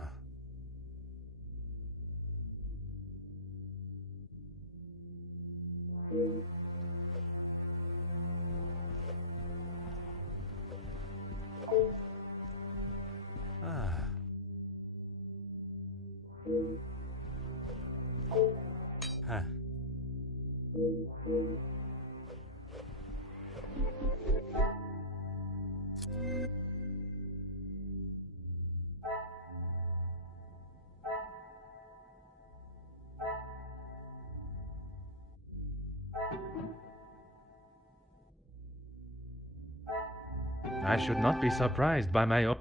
Ah. Huh. I should not be surprised by my own.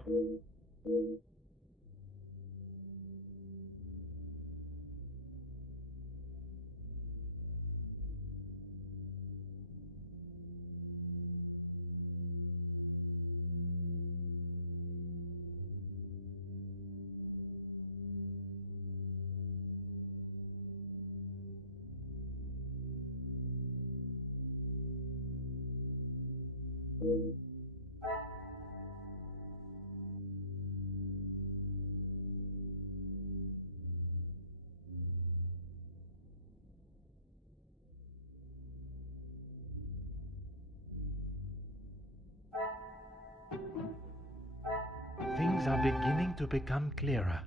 Things are beginning to become clearer.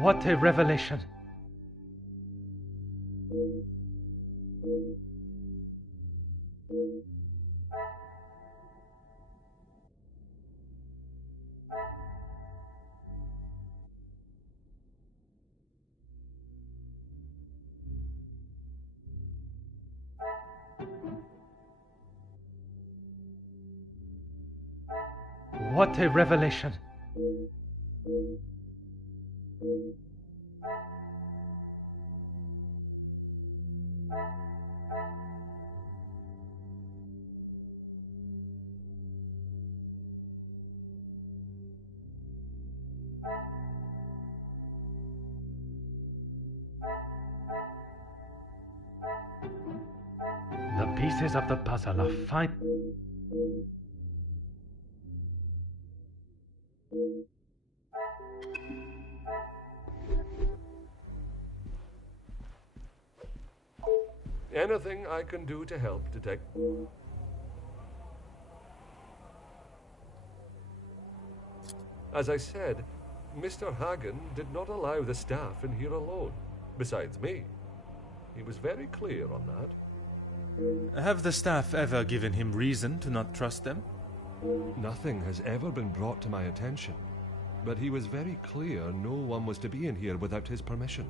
What a revelation! What a revelation! The pieces of the puzzle are fine. Anything I can do to help, Detective? As I said, Mr. Hagen did not allow the staff in here alone, besides me. He was very clear on that. Have the staff ever given him reason to not trust them? Nothing has ever been brought to my attention, but he was very clear no one was to be in here without his permission.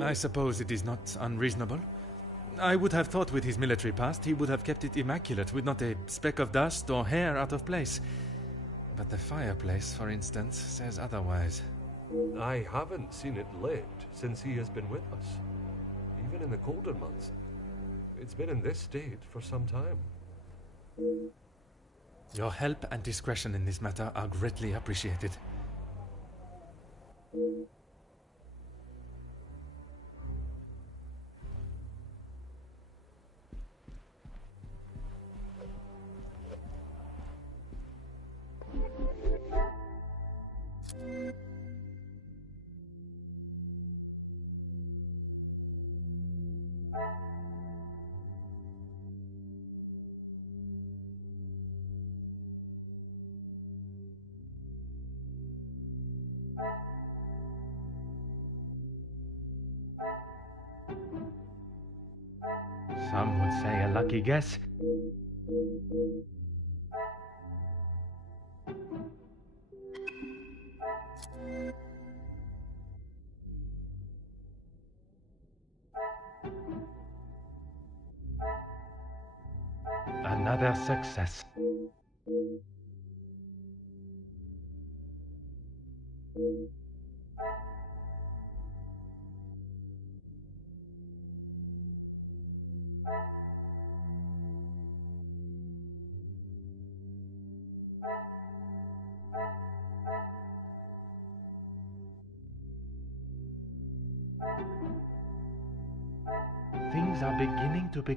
I suppose it is not unreasonable. I would have thought with his military past he would have kept it immaculate, with not a speck of dust or hair out of place. But the fireplace, for instance, says otherwise. I haven't seen it lit since he has been with us, even in the colder months. It's been in this state for some time. Your help and discretion in this matter are greatly appreciated. Some would say a lucky guess. Another success. Things are beginning to be...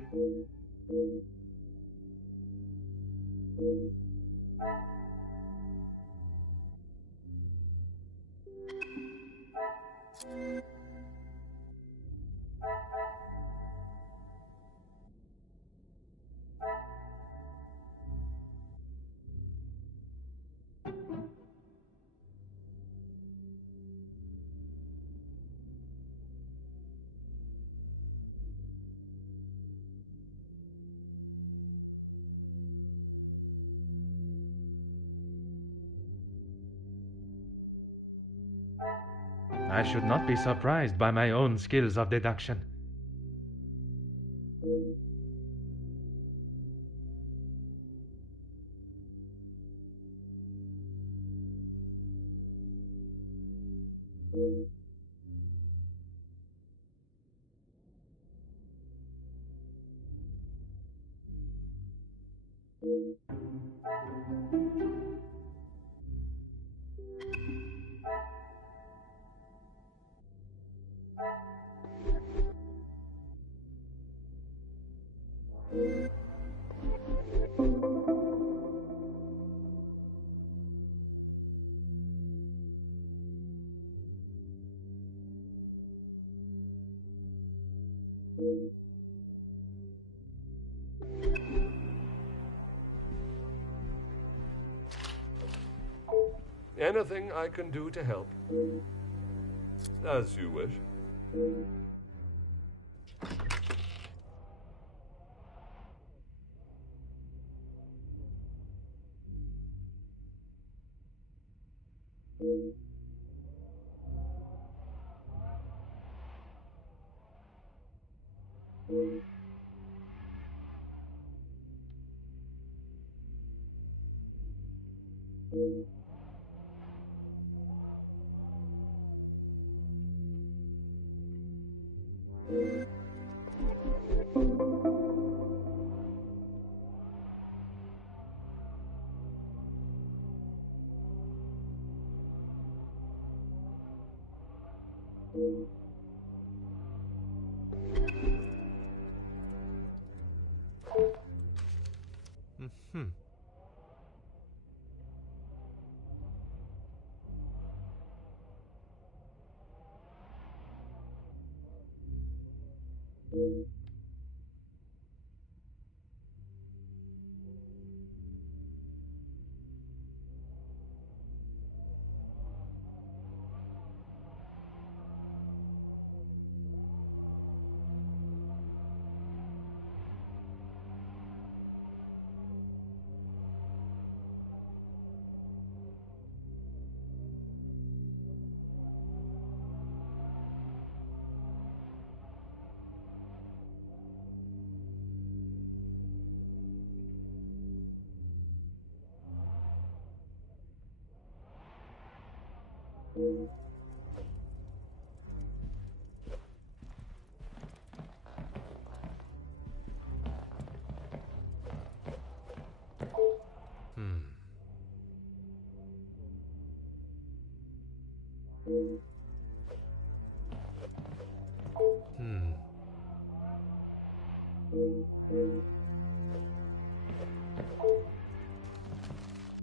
I should not be surprised by my own skills of deduction. Anything I can do to help? As you wish. Mm-hmm.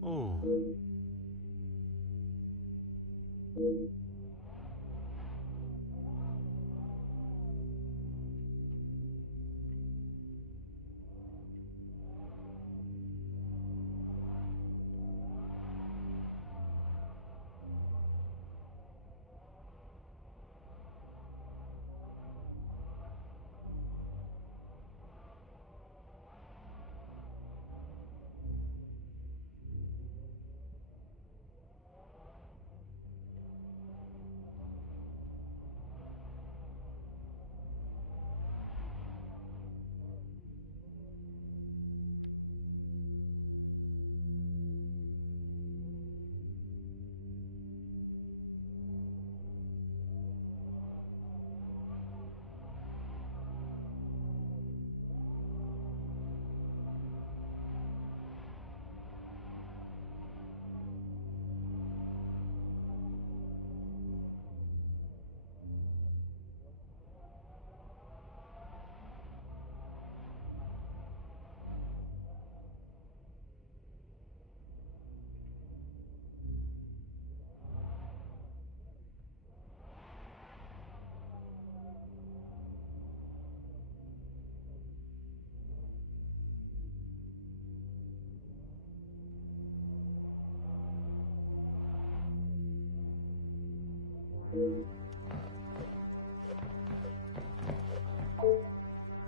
Oh.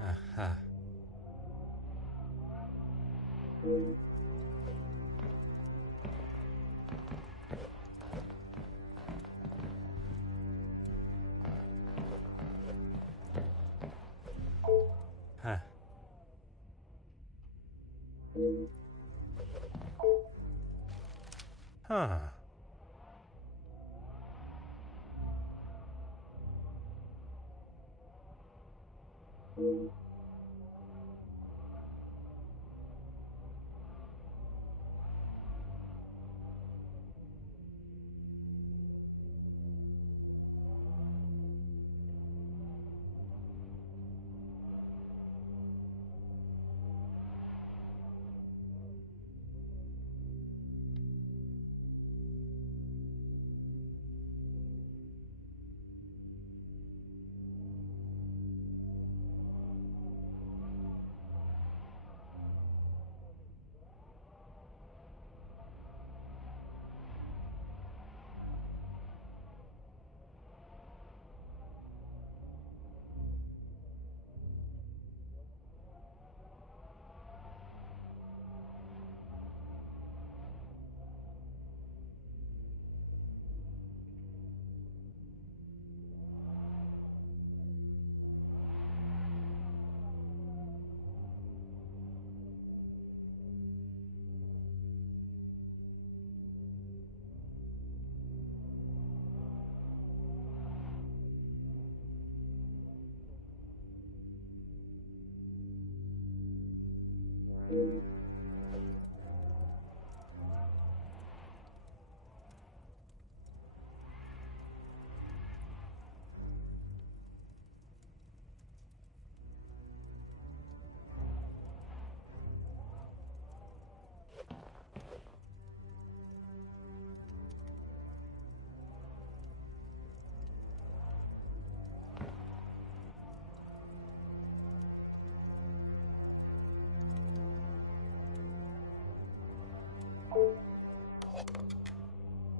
Aha. Huh.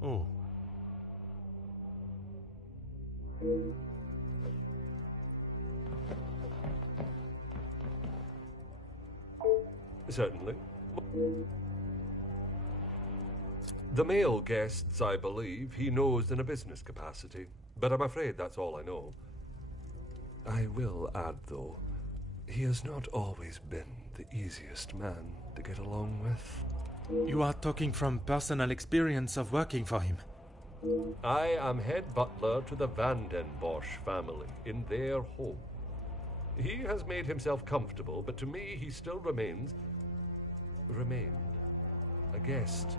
Oh. Certainly. The male guests, I believe, he knows in a business capacity, but I'm afraid that's all I know. I will add, though, he has not always been the easiest man to get along with. You are talking from personal experience of working for him. I am head butler to the Van den Bosch family in their home. He has made himself comfortable, but to me he still remained a guest.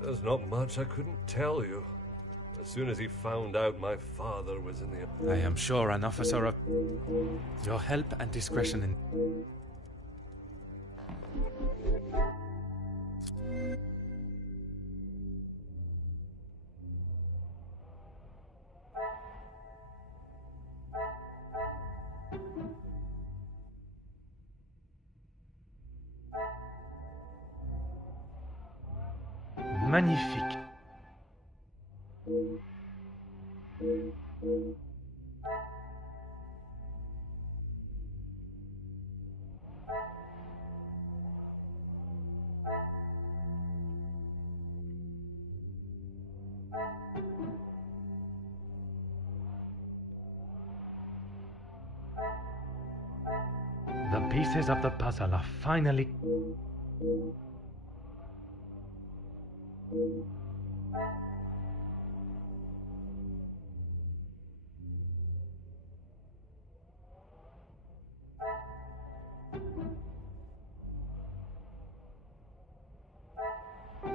There's not much I couldn't tell you. As soon as he found out my father was in the... I am sure an officer of your help and discretion in... Magnifique. The pieces of the puzzle are finally...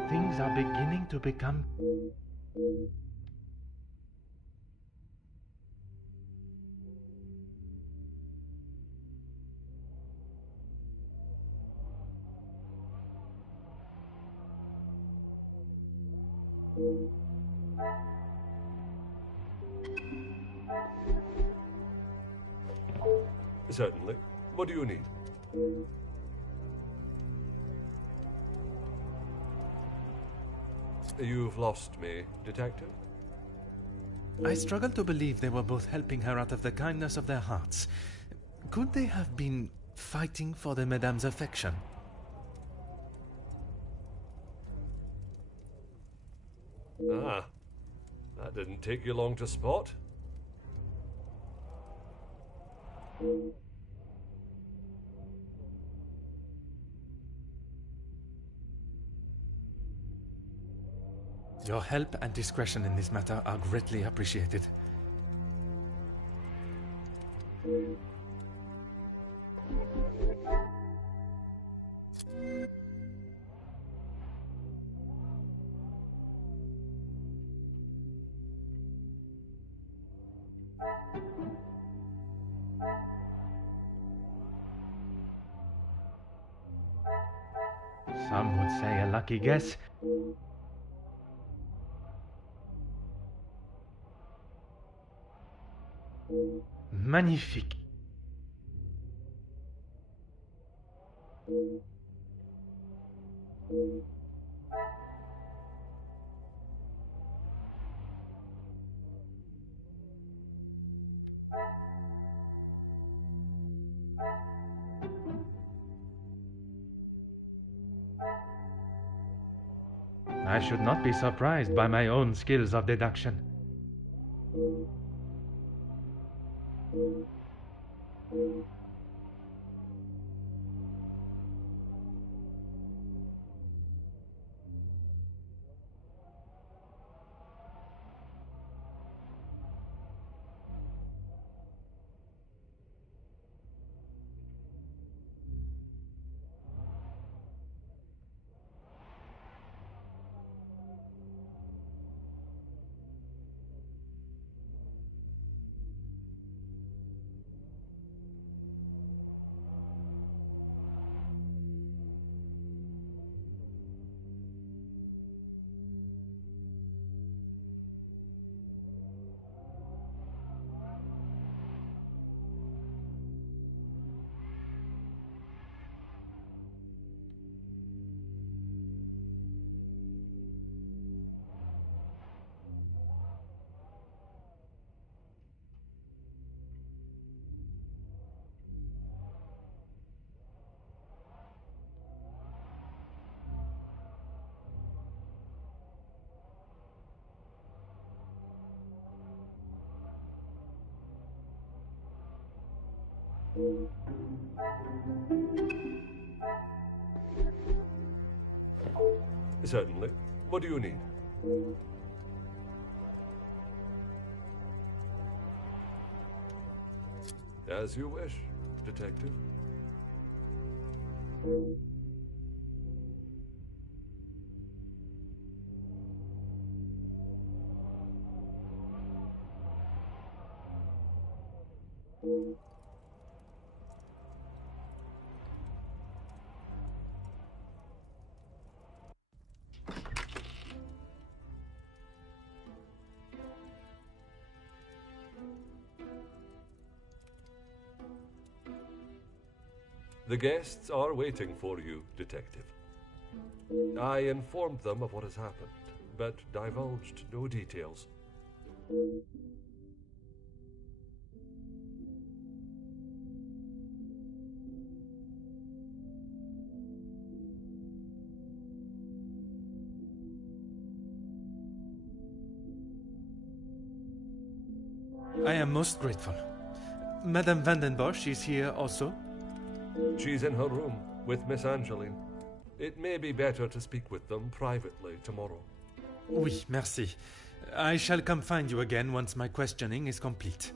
Things are beginning to become... Certainly. What do you need? You've lost me, Detective? I struggle to believe they were both helping her out of the kindness of their hearts. Could they have been fighting for the Madame's affection? Ah, that didn't take you long to spot. Your help and discretion in this matter are greatly appreciated. Some would say a lucky guess. Magnifique. I should not be surprised by my own skills of deduction. Certainly. What do you need? As you wish, Detective. The guests are waiting for you, Detective. I informed them of what has happened, but divulged no details. I am most grateful. Madame Vandenbosch is here also? She's in her room with Miss Angeline. It may be better to speak with them privately tomorrow. Oui, merci. I shall come find you again once my questioning is complete.